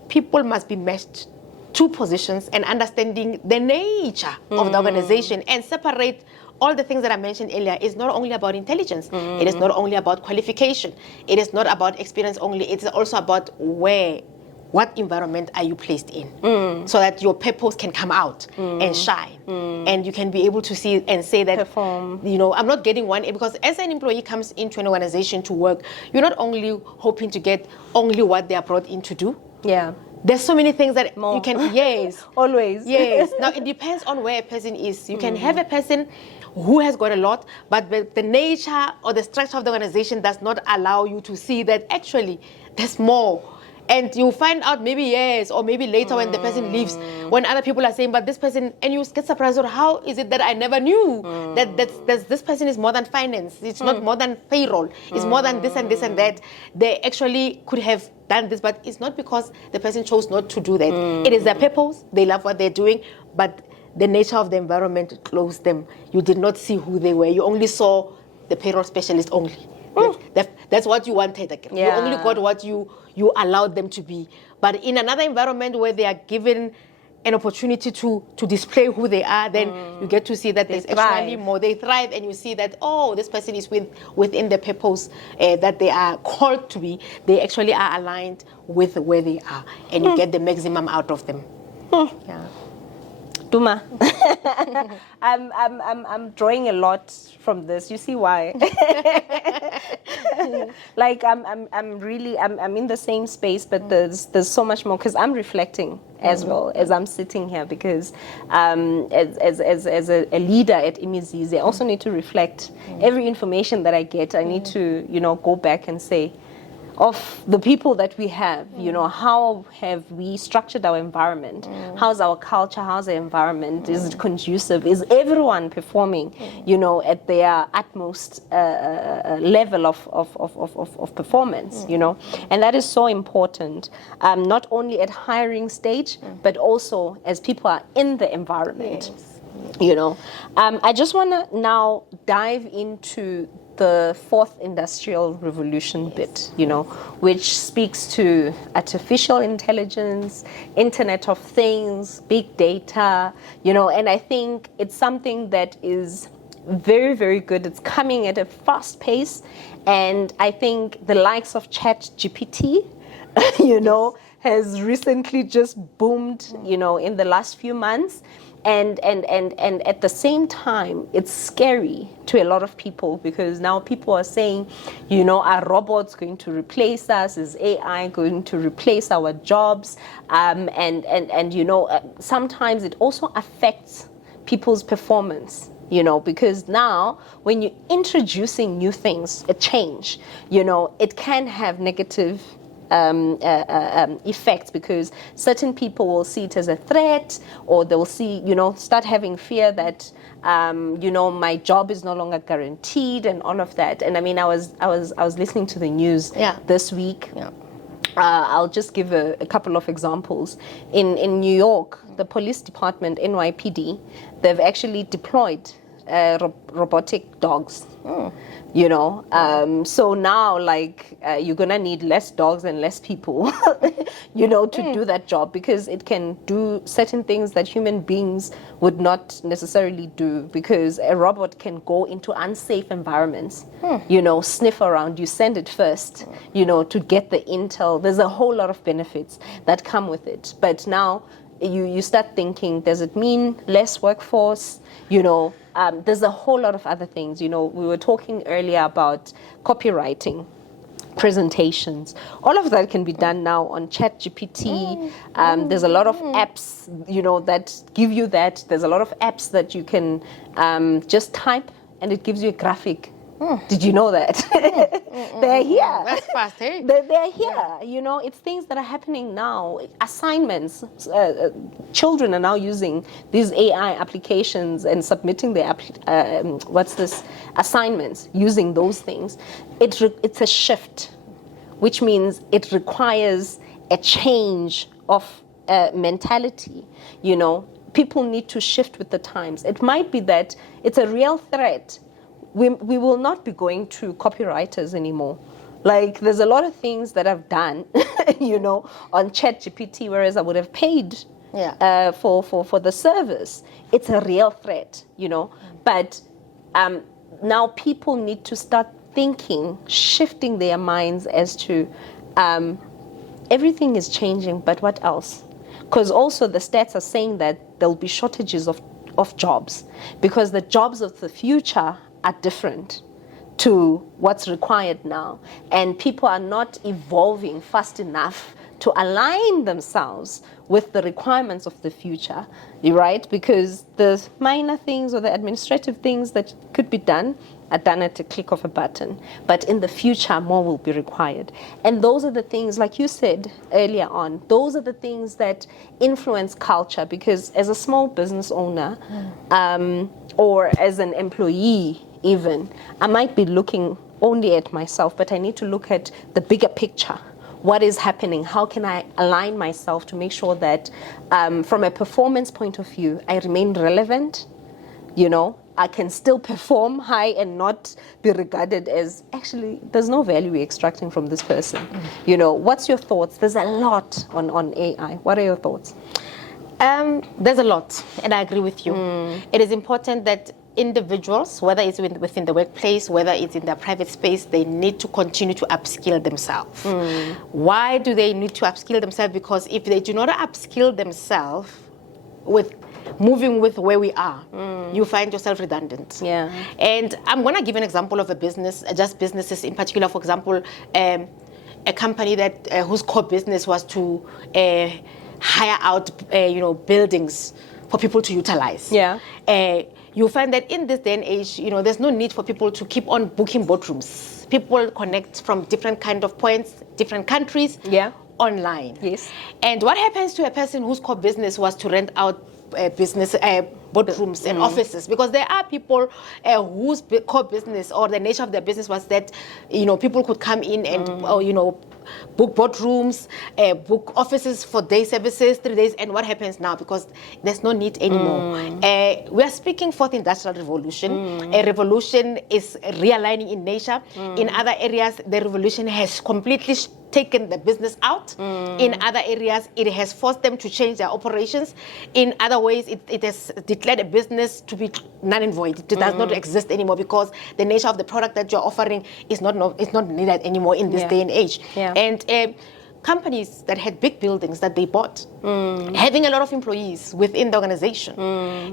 people must be meshed two positions and understanding the nature of the organization and separate all the things that I mentioned earlier. Is not only about intelligence. It is not only about qualification. It is not about experience only. It's also about what environment are you placed in, so that your purpose can come out and shine, and you can be able to see and say that, you know, I'm not getting one, because as an employee comes into an organization to work, you're not only hoping to get only what they are brought in to do. There's so many things that you can, always. Now, it depends on where a person is. You can have a person who has got a lot, but the nature or the structure of the organization does not allow you to see that actually there's more. And you find out maybe or maybe later when the person leaves, when other people are saying, but this person, and you get surprised, or how is it that I never knew that this person is more than finance, it's not more than payroll, it's more than this and this and that. They actually could have done this, but it's not because the person chose not to do that. It is their purpose, they love what they're doing, but the nature of the environment closed them. You did not see who they were. You only saw the payroll specialist only. That's what you wanted. You only got what you allowed them to be. But in another environment where they are given an opportunity to display who they are, then you get to see that there's actually more. They thrive, and you see that, oh, this person is within the purpose that they are called to be. They actually are aligned with where they are, and you get the maximum out of them. Duma, I'm drawing a lot from this. You see why? Like I'm really in the same space, but there's so much more, because I'm reflecting as well as I'm sitting here, because as a leader at Imizizi, I also need to reflect every information that I get. I need to go back and say, of the people that we have. You know, how have we structured our environment? How's our culture? How's the environment? Is it conducive? Is everyone performing, you know, at their utmost level of performance, you know? And that is so important, not only at hiring stage, but also as people are in the environment. Yes. You know, I just want to now dive into the fourth industrial revolution bit, you know, which speaks to artificial intelligence, Internet of Things, big data, you know, and I think it's something that is very, very good. It's coming at a fast pace, and I think the likes of ChatGPT, you know, has recently just boomed, you know, in the last few months. And at the same time, it's scary to a lot of people, because now people are saying, you know, are robots going to replace us? Is AI going to replace our jobs? And you know, sometimes it also affects people's performance, you know, because now when you're introducing new things, a change, you know, it can have negative effects, because certain people will see it as a threat, or they'll see, you know, start having fear that, you know, my job is no longer guaranteed and all of that. And I mean, I was listening to the news this week. Yeah. I'll just give a couple of examples. In New York, the police department, NYPD, they've actually deployed robotic dogs. You know, so now, like, you're gonna need less dogs and less people, you know, to do that job, because it can do certain things that human beings would not necessarily do, because a robot can go into unsafe environments, you know, sniff around. You send it first, you know, to get the intel. There's a whole lot of benefits that come with it. But now you start thinking, does it mean less workforce? You know, there's a whole lot of other things. You know, we were talking earlier about copywriting, presentations. All of that can be done now on ChatGPT. There's a lot of apps, you know, that give you that. There's a lot of apps that you can just type, and it gives you a graphic. Did you know that? They're here. That's fast, eh? They're here. You know, it's things that are happening now. Assignments. Children are now using these AI applications and submitting their assignments using those things. It's a shift, which means it requires a change of mentality. You know, people need to shift with the times. It might be that it's a real threat. We will not be going to copywriters anymore. Like, there's a lot of things that I've done, you know, on ChatGPT, whereas I would have paid for the service. It's a real threat, you know. But now people need to start thinking, shifting their minds as to everything is changing, but what else? Because also the stats are saying that there'll be shortages of jobs, because the jobs of the future are different to what's required now, and people are not evolving fast enough to align themselves with the requirements of the future, right? Because the minor things or the administrative things that could be done are done at a click of a button, but in the future more will be required. And those are the things, like you said earlier on, those are the things that influence culture, because as a small business owner or as an employee even, I might be looking only at myself, but I need to look at the bigger picture. What is happening? How can I align myself to make sure that from a performance point of view, I remain relevant, you know, I can still perform high and not be regarded as, actually, there's no value we're extracting from this person. You know, what's your thoughts? There's a lot on AI. What are your thoughts? There's a lot, and I agree with you. It is important that individuals, whether it's within the workplace, whether it's in their private space, they need to continue to upskill themselves. Why do they need to upskill themselves? Because if they do not upskill themselves with moving with where we are, you find yourself redundant. Yeah. And I'm going to give an example of a business, just businesses in particular. For example, a company that whose core business was to hire out, buildings for people to utilize. Yeah. You find that in this day and age, there's no need for people to keep on booking boardrooms. People connect from different kind of points, different countries, online. Yes. And what happens to a person whose core business was to rent out business boardrooms and offices? Because there are people whose core business or the nature of their business was that people could come in and book boardrooms, book offices for day services, 3 days. And what happens now? Because there's no need anymore. We are speaking fourth industrial revolution. A revolution is realigning in nature. In other areas, the revolution has completely taken the business out. In other areas, it has forced them to change their operations. In other ways, it has declared a business to be null and void. It does not exist anymore because the nature of the product that you're offering is not needed anymore in this day and age. And companies that had big buildings that they bought, having a lot of employees within the organization,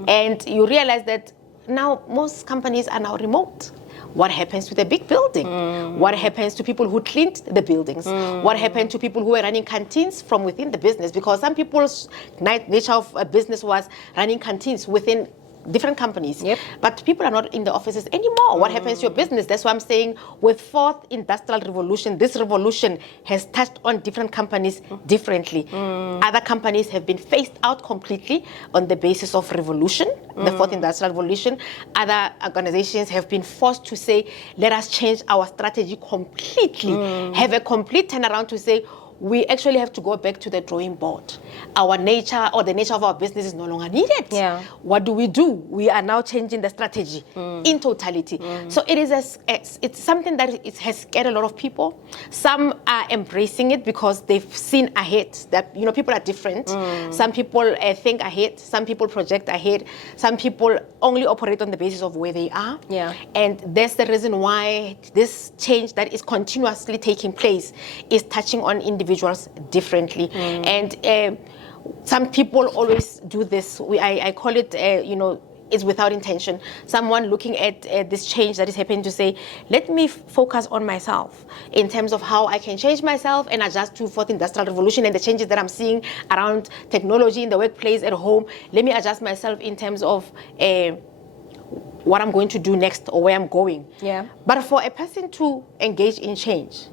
and you realize that now most companies are now remote. What happens to the big building? What happens to people who cleaned the buildings? What happened to people who were running canteens from within the business? Because some people's nature of a business was running canteens within different companies. But people are not in the offices anymore. What happens to your business? That's why I'm saying with fourth industrial revolution, this revolution has touched on different companies differently. Other companies have been phased out completely on the basis of revolution, the fourth industrial revolution. Other organizations have been forced to say, let us change our strategy completely, have a complete turnaround to say, we actually have to go back to the drawing board. Our nature or the nature of our business is no longer needed. What do? We are now changing the strategy in totality. So it is it's something that it has scared a lot of people. Some are embracing it because they've seen ahead that people are different. Some people think ahead. Some people project ahead. Some people only operate on the basis of where they are. And that's the reason why this change that is continuously taking place is touching on individuals differently. And some people always do this. I call it, it's without intention. Someone looking at this change that is happening to say, let me focus on myself in terms of how I can change myself and adjust to fourth industrial revolution and the changes that I'm seeing around technology in the workplace, at home. Let me adjust myself in terms of what I'm going to do next or where I'm going. But for a person to engage in change,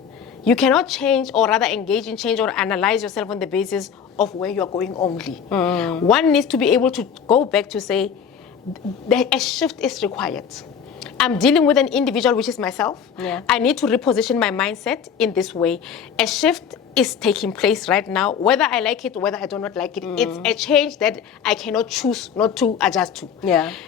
you cannot change or rather engage in change or analyze yourself on the basis of where you're going only. One needs to be able to go back to say, a shift is required. I'm dealing with an individual, which is myself. I need to reposition my mindset in this way. A shift is taking place right now, whether I like it or whether I do not like it. It's a change that I cannot choose not to adjust to.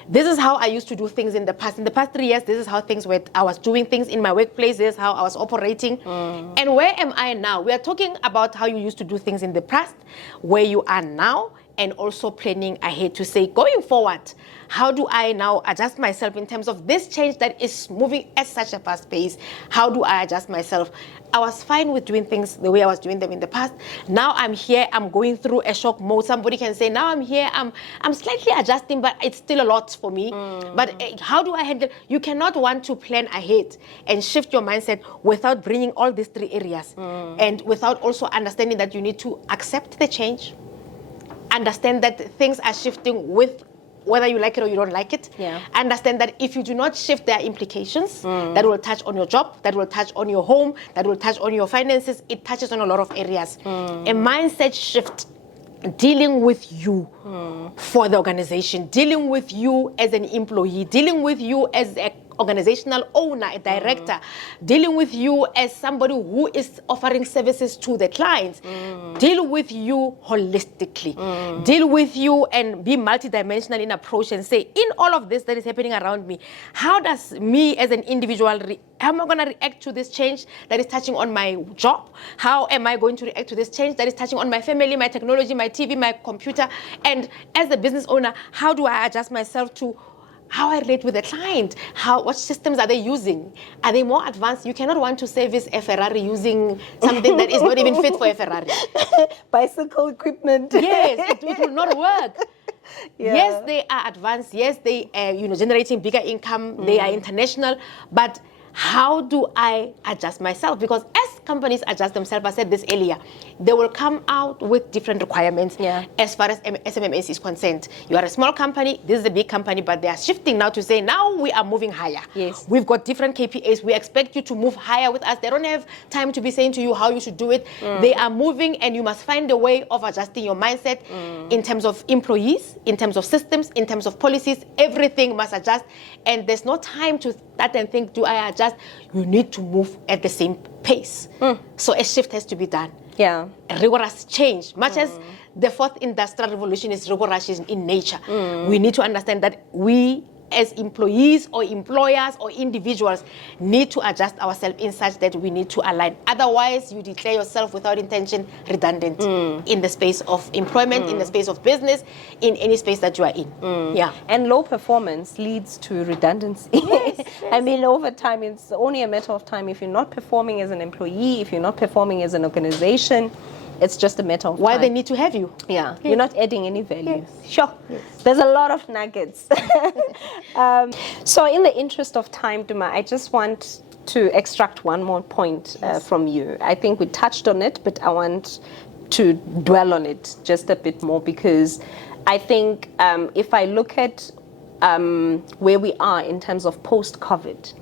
This is how I used to do things in the past. In the past 3 years, this is how things were. I was doing things in my workplace. This is how I was operating. And where am I now? We are talking about how you used to do things in the past, where you are now, and also planning ahead to say, going forward, how do I now adjust myself in terms of this change that is moving at such a fast pace? How do I adjust myself? I was fine with doing things the way I was doing them in the past. Now I'm here, I'm going through a shock mode. Somebody can say, now I'm here, I'm slightly adjusting, but it's still a lot for me. But how do I handle? You cannot want to plan ahead and shift your mindset without bringing all these 3 areas and without also understanding that you need to accept the change, understand that things are shifting with whether you like it or you don't like it. Understand that if you do not shift, there are implications that will touch on your job, that will touch on your home, that will touch on your finances. It touches on a lot of areas. A mindset shift, dealing with you for the organization, dealing with you as an employee, dealing with you as a organizational owner, a director, dealing with you as somebody who is offering services to the clients, deal with you holistically, deal with you and be multidimensional in approach and say, in all of this that is happening around me, how does me as an individual, how am I going to react to this change that is touching on my job? How am I going to react to this change that is touching on my family, my technology, my TV, my computer? And as a business owner, how do I adjust myself to how I relate with the client? What systems are they using? Are they more advanced? You cannot want to service a Ferrari using something that is not even fit for a Ferrari. Bicycle equipment. Yes, it will not work. Yes, they are advanced. Yes, they are generating bigger income. They are international. But how do I adjust myself? Because as companies adjust themselves, I said this earlier, they will come out with different requirements as far as SMMS is concerned. You are a small company, this is a big company, but they are shifting now to say, now we are moving higher. Yes. We've got different KPIs. We expect you to move higher with us. They don't have time to be saying to you how you should do it. They are moving, and you must find a way of adjusting your mindset in terms of employees, in terms of systems, in terms of policies. Everything must adjust, and there's no time to start and think, do I adjust? You need to move at the same pace. So a shift has to be done. Yeah. A rigorous change. Much as the fourth industrial revolution is rigorous in nature, we need to understand that we as employees or employers or individuals need to adjust ourselves in such that we need to align. Otherwise, you declare yourself without intention redundant in the space of employment, in the space of business, in any space that you are in. Yeah. And low performance leads to redundancy. Yes. I mean, over time, it's only a matter of time. If you're not performing as an employee, if you're not performing as an organization, it's just a matter of why time. they need to have you. Yeah, you're not adding any value. Yes. Sure. Yes. There's a lot of nuggets. So in the interest of time, Duma, I just want to extract one more point from you. I think we touched on it, but I want to dwell on it just a bit more, because I think if I look at where we are in terms of post-COVID,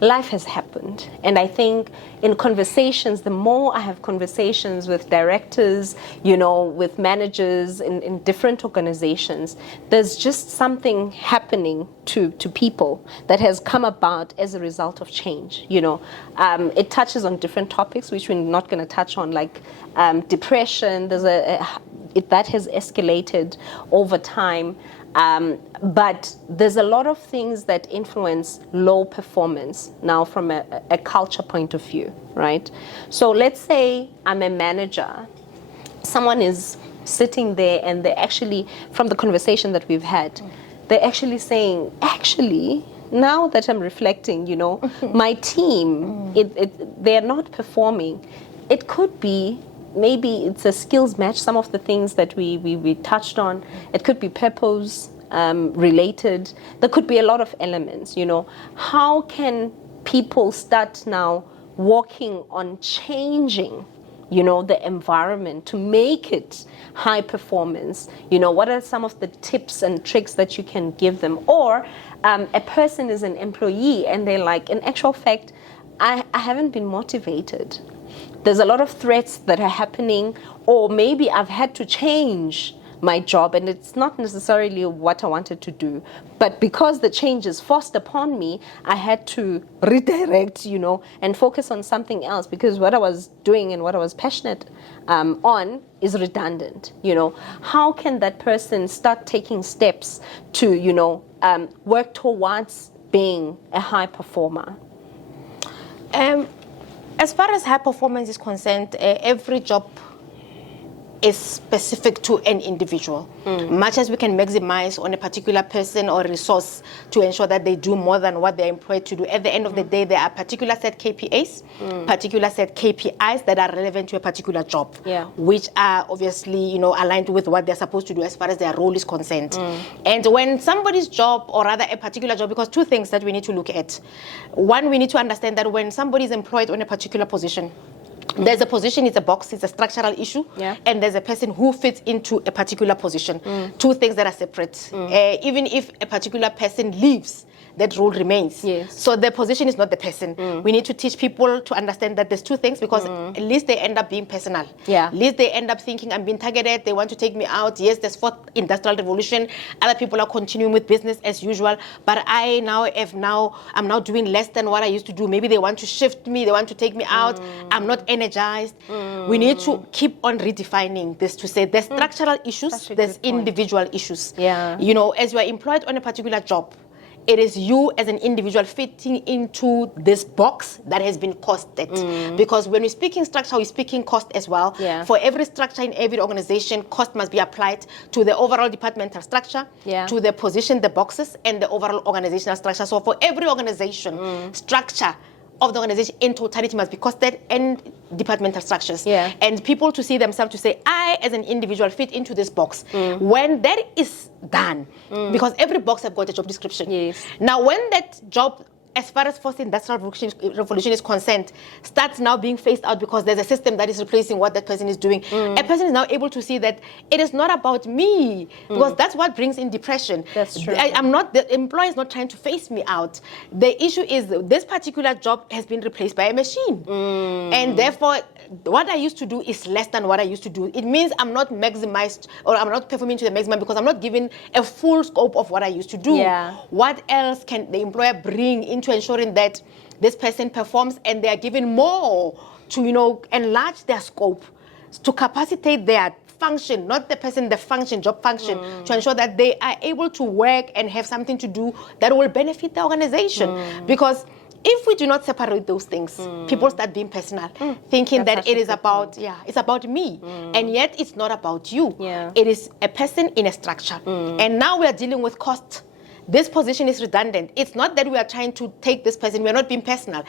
life has happened. And I think in conversations, the more I have conversations with directors, you know, with managers in different organizations, there's just something happening to people that has come about as a result of change. You know, it touches on different topics, which we're not going to touch on, like depression. There's that has escalated over time. But there's a lot of things that influence low performance now from a culture point of view, right? So let's say I'm a manager. Someone is sitting there and they're actually, from the conversation that we've had, they're actually saying, actually, now that I'm reflecting, you know, my team, they're not performing. It could be maybe it's a skills match, some of the things that we touched on. It could be purpose related. There could be a lot of elements, you know. How can people start now working on changing, you know, the environment to make it high performance? You know, what are some of the tips and tricks that you can give them? Or a person is an employee and they're like, in actual fact, I haven't been motivated. There's a lot of threats that are happening, or maybe I've had to change my job and it's not necessarily what I wanted to do. But because the change is forced upon me, I had to redirect, you know, and focus on something else, because what I was doing and what I was passionate on is redundant, you know. How can that person start taking steps to, you know, work towards being a high performer? As far as high performance is concerned, every job is specific to an individual. Much as we can maximize on a particular person or resource to ensure that they do more than what they're employed to do, at the end of the day, there are particular set KPIs, particular set KPIs that are relevant to a particular job, which are obviously, you know, aligned with what they're supposed to do as far as their role is concerned. And when somebody's job, or rather a particular job, because two things that we need to look at. One, we need to understand that when somebody is employed on a particular position, there's a position, it's a box, it's a structural issue, and there's a person who fits into a particular position. Two things that are separate. Even if a particular person leaves, that role remains. So the position is not the person. We need to teach people to understand that there's two things, because at least they end up being personal. At least they end up thinking, I'm being targeted, they want to take me out. Yes, there's fourth industrial revolution. Other people are continuing with business as usual, but I'm now doing less than what I used to do. Maybe they want to shift me, they want to take me out. I'm not energized. We need to keep on redefining this to say there's structural issues, there's individual issues. You know, as you are employed on a particular job, it is you as an individual fitting into this box that has been costed. Because when we're speaking structure, we're speaking cost as well. For every structure in every organization, cost must be applied to the overall departmental structure, to the position, the boxes, and the overall organizational structure. So for every organization, structure of the organization in totality must be costed, and departmental structures. And people to see themselves to say, I as an individual fit into this box. When that is done, because every box have got a job description. Now when that job as far as fourth industrial revolution is concerned, starts now being phased out because there's a system that is replacing what that person is doing. A person is now able to see that it is not about me, because that's what brings in depression. That's true. The employer is not trying to phase me out. The issue is this particular job has been replaced by a machine. And therefore, what I used to do is less than what I used to do. It means I'm not maximized, or I'm not performing to the maximum, because I'm not given a full scope of what I used to do. Yeah. What else can the employer bring into ensuring that this person performs, and they are given more to, enlarge their scope, to capacitate their function, not the person, the function, job function, to ensure that they are able to work and have something to do that will benefit the organization. Because if we do not separate those things, people start being personal, thinking that it is about, it's about me. And yet it's not about you. Yeah. It is a person in a structure. And now we are dealing with cost. This position is redundant. It's not that we are trying to take this person. We are not being personal.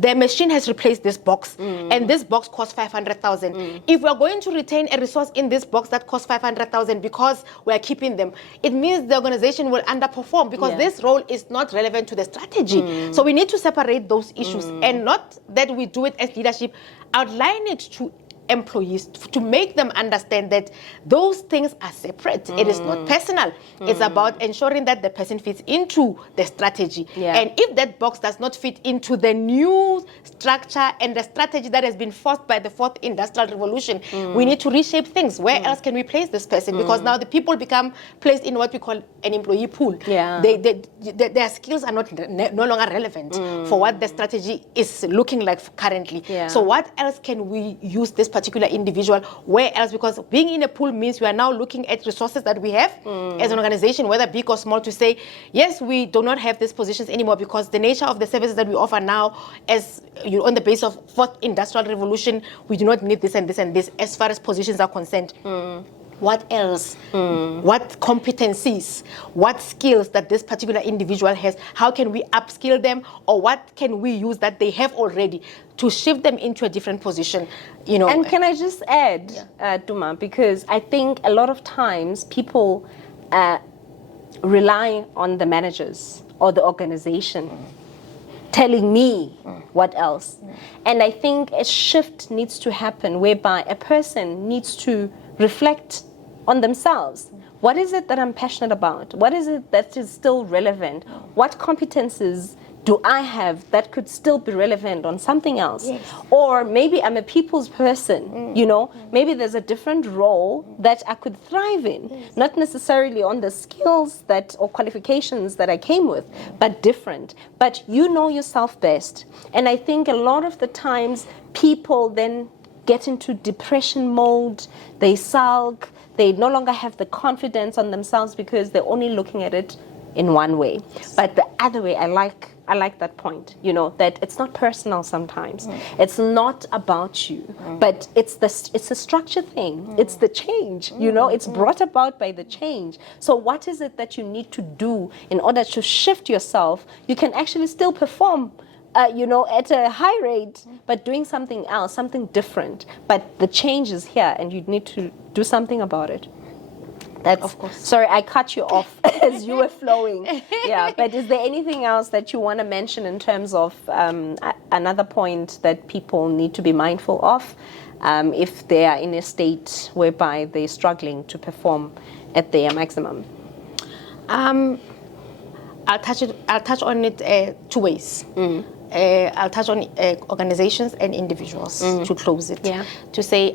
The machine has replaced this box, and this box costs 500,000. If we are going to retain a resource in this box that costs 500,000 because we are keeping them, it means the organization will underperform, because this role is not relevant to the strategy. So we need to separate those issues, and not that we do it as leadership, outline it to employees, to make them understand that those things are separate. It is not personal. It's about ensuring that the person fits into the strategy. And if that box does not fit into the new structure and the strategy that has been forced by the fourth industrial revolution, we need to reshape things. Where else can we place this person? Because now the people become placed in what we call an employee pool. Their skills are no longer relevant for what the strategy is looking like currently. So what else can we use this particular individual? Where else? Because being in a pool means we are now looking at resources that we have as an organization, whether big or small, to say, yes, we do not have these positions anymore, because the nature of the services that we offer now, as on the base of fourth industrial revolution, we do not need this and this and this as far as positions are concerned. What else? What competencies, what skills that this particular individual has, how can we upskill them, or what can we use that they have already to shift them into a different position? And can I just add, Duma, because I think a lot of times people rely on the managers or the organization telling me what else. And I think a shift needs to happen whereby a person needs to reflect on themselves. What is it that I'm passionate about? What is it that is still relevant? What competences do I have that could still be relevant on something else? Or maybe I'm a people's person, maybe there's a different role that I could thrive in, not necessarily on the skills or qualifications that I came with, but different. But you know yourself best. And I think a lot of the times people then get into depression mode, they sulk, they no longer have the confidence on themselves because they're only looking at it in one way. But the other way, I like that point, that it's not personal sometimes. It's not about you, but it's a structure thing. It's the change, it's brought about by the change. So what is it that you need to do in order to shift yourself? You can actually still perform at a high rate, but doing something else, something different. But the change is here, and you need to do something about it. Of course. Sorry, I cut you off as you were flowing. But is there anything else that you want to mention in terms of another point that people need to be mindful of if they are in a state whereby they're struggling to perform at their maximum? I'll touch on it two ways. I'll touch on organizations and individuals to close it. To say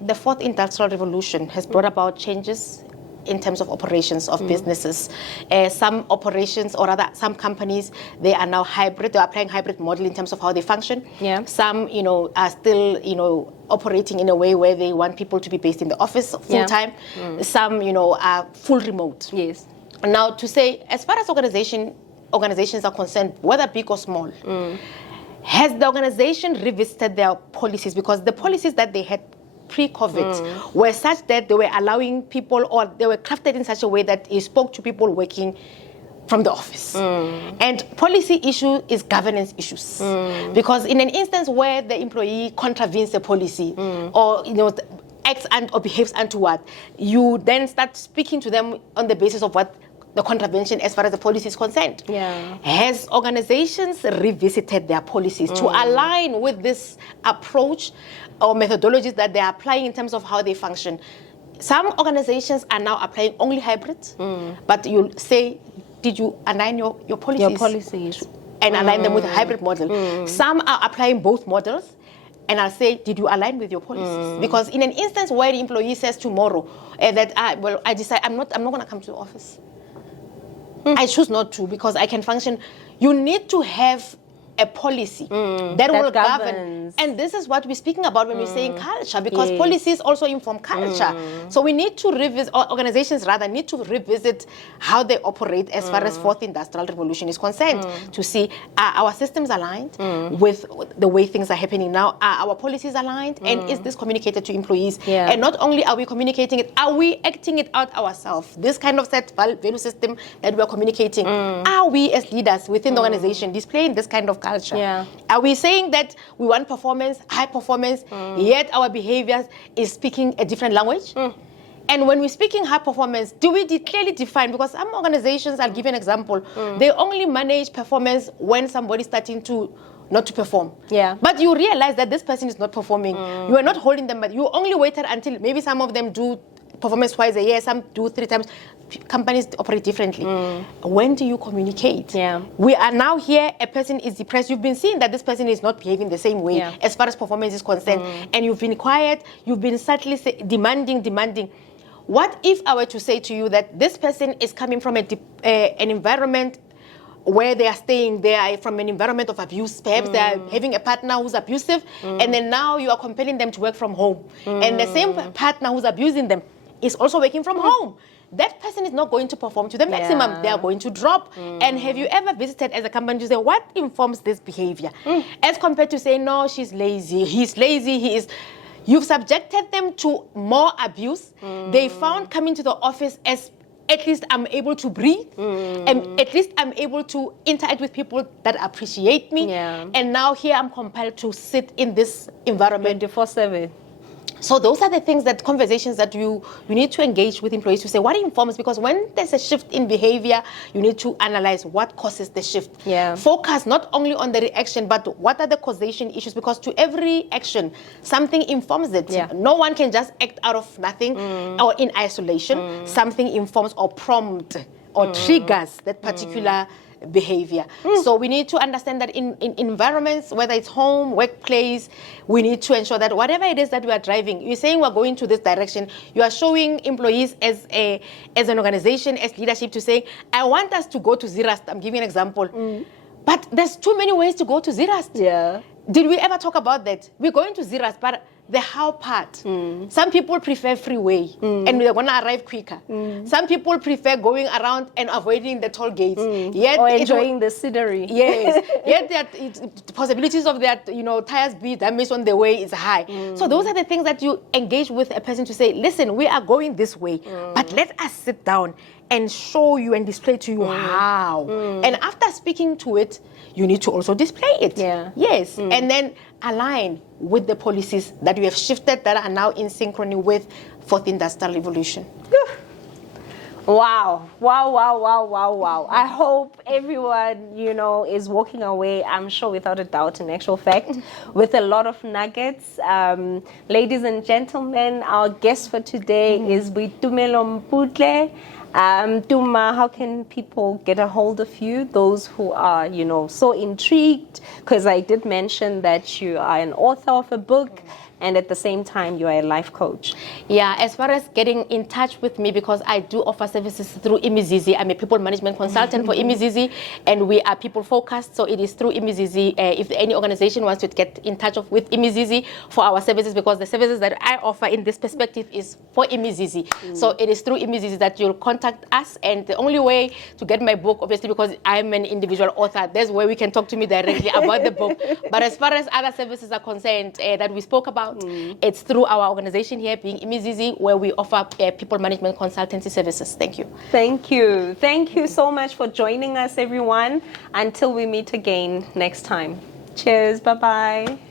the fourth industrial revolution has brought about changes in terms of operations of businesses. Some operations, or rather some companies, they are now hybrid. They are applying hybrid model in terms of how they function. Some, are still, operating in a way where they want people to be based in the office full time. Some, are full remote. Now, to say, as far as organizations are concerned, whether big or small, has the organization revisited their policies? Because the policies that they had pre-COVID were such that they were allowing people, or they were crafted in such a way that it spoke to people working from the office. And policy issue is governance issues. Because in an instance where the employee contravenes the policy, or acts or behaves untoward, you then start speaking to them on the basis of what the contravention as far as the policy is concerned. Yeah. Has organizations revisited their policies to align with this approach or methodologies that they are applying in terms of how they function? Some organizations are now applying only hybrids, but you'll say, did you align your policies? Your policies. And align them with a hybrid model. Some are applying both models, and I'll say, did you align with your policies? Because in an instance where the employee says tomorrow that I decide I'm not going to come to the office. I choose not to because I can function. You need to have a policy that will govern. And this is what we're speaking about when we're saying culture, because policies also inform culture. So we need to revisit, or organizations rather need to revisit how they operate as far as fourth industrial revolution is concerned, to see, are our systems aligned with the way things are happening now? Are our policies aligned? And is this communicated to employees? And not only are we communicating it, are we acting it out ourselves? This kind of set value system that we're communicating, are we as leaders within the organization displaying this kind of culture? Are we saying that we want performance, high performance, yet our behaviors is speaking a different language? And when we're speaking high performance, do we clearly define? Because some organizations, I'll give you an example, they only manage performance when somebody's starting to not to perform. But you realize that this person is not performing. You are not holding them, but you only waited until maybe some of them do performance twice a year, some do 3 times. Companies operate differently. When do you communicate? We are now here, a person is depressed. You've been seeing that this person is not behaving the same way as far as performance is concerned. And you've been quiet, you've been subtly demanding. What if I were to say to you that this person is coming from an environment where they are staying, they are from an environment of abuse, perhaps they are having a partner who's abusive, and then now you are compelling them to work from home. And the same partner who's abusing them is also working from home. That person is not going to perform to the maximum. They are going to drop. And have you ever visited as a company to say, what informs this behavior? As compared to saying, no, she's lazy, he's lazy, he is... You've subjected them to more abuse. They found coming to the office as, at least I'm able to breathe, and at least I'm able to interact with people that appreciate me. And now here I'm compelled to sit in this environment 24/7. So those are the things, that conversations that you need to engage with employees to say, what informs? Because when there's a shift in behavior, you need to analyze what causes the shift. Focus not only on the reaction, but what are the causation issues? Because to every action, something informs it. No one can just act out of nothing or in isolation. Something informs or prompts or triggers that particular behavior. So we need to understand that in environments, whether it's home, workplace, we need to ensure that whatever it is that we are driving, you're saying we're going to this direction, you are showing employees as an organization, as leadership, to say, I want us to go to Zerast. I'm giving an example. But there's too many ways to go to Zerast. Did we ever talk about that? We're going to Zerast, but the how part. Some people prefer freeway and they're going to arrive quicker. Some people prefer going around and avoiding the toll gates. Yet or enjoying the scenery. Yet the possibilities of their tires be damaged on the way is high. So those are the things that you engage with a person to say, listen, we are going this way, but let us sit down and show you and display to you how. And after speaking to it, you need to also display it. And then align with the policies that we have shifted that are now in synchrony with fourth industrial revolution. Wow. I hope everyone, is walking away, I'm sure without a doubt, in actual fact, with a lot of nuggets. Ladies and gentlemen, our guest for today is Boitumelo Mputle. Duma, how can people get a hold of you? Those who are, so intrigued, because I did mention that you are an author of a book, and at the same time, you are a life coach. As far as getting in touch with me, because I do offer services through Imizizi. I'm a people management consultant for Imizizi, and we are people focused. So it is through Imizizi. If any organization wants to get in touch with Imizizi for our services, because the services that I offer in this perspective is for Imizizi. So it is through Imizizi that you'll contact us. And the only way to get my book, obviously, because I'm an individual author, there's where we can talk to me directly about the book. But as far as other services are concerned that we spoke about, it's through our organization here, being Imizizi, where we offer people management consultancy services. Thank you. Thank you. Thank you so much for joining us, everyone. Until we meet again next time. Cheers. Bye-bye.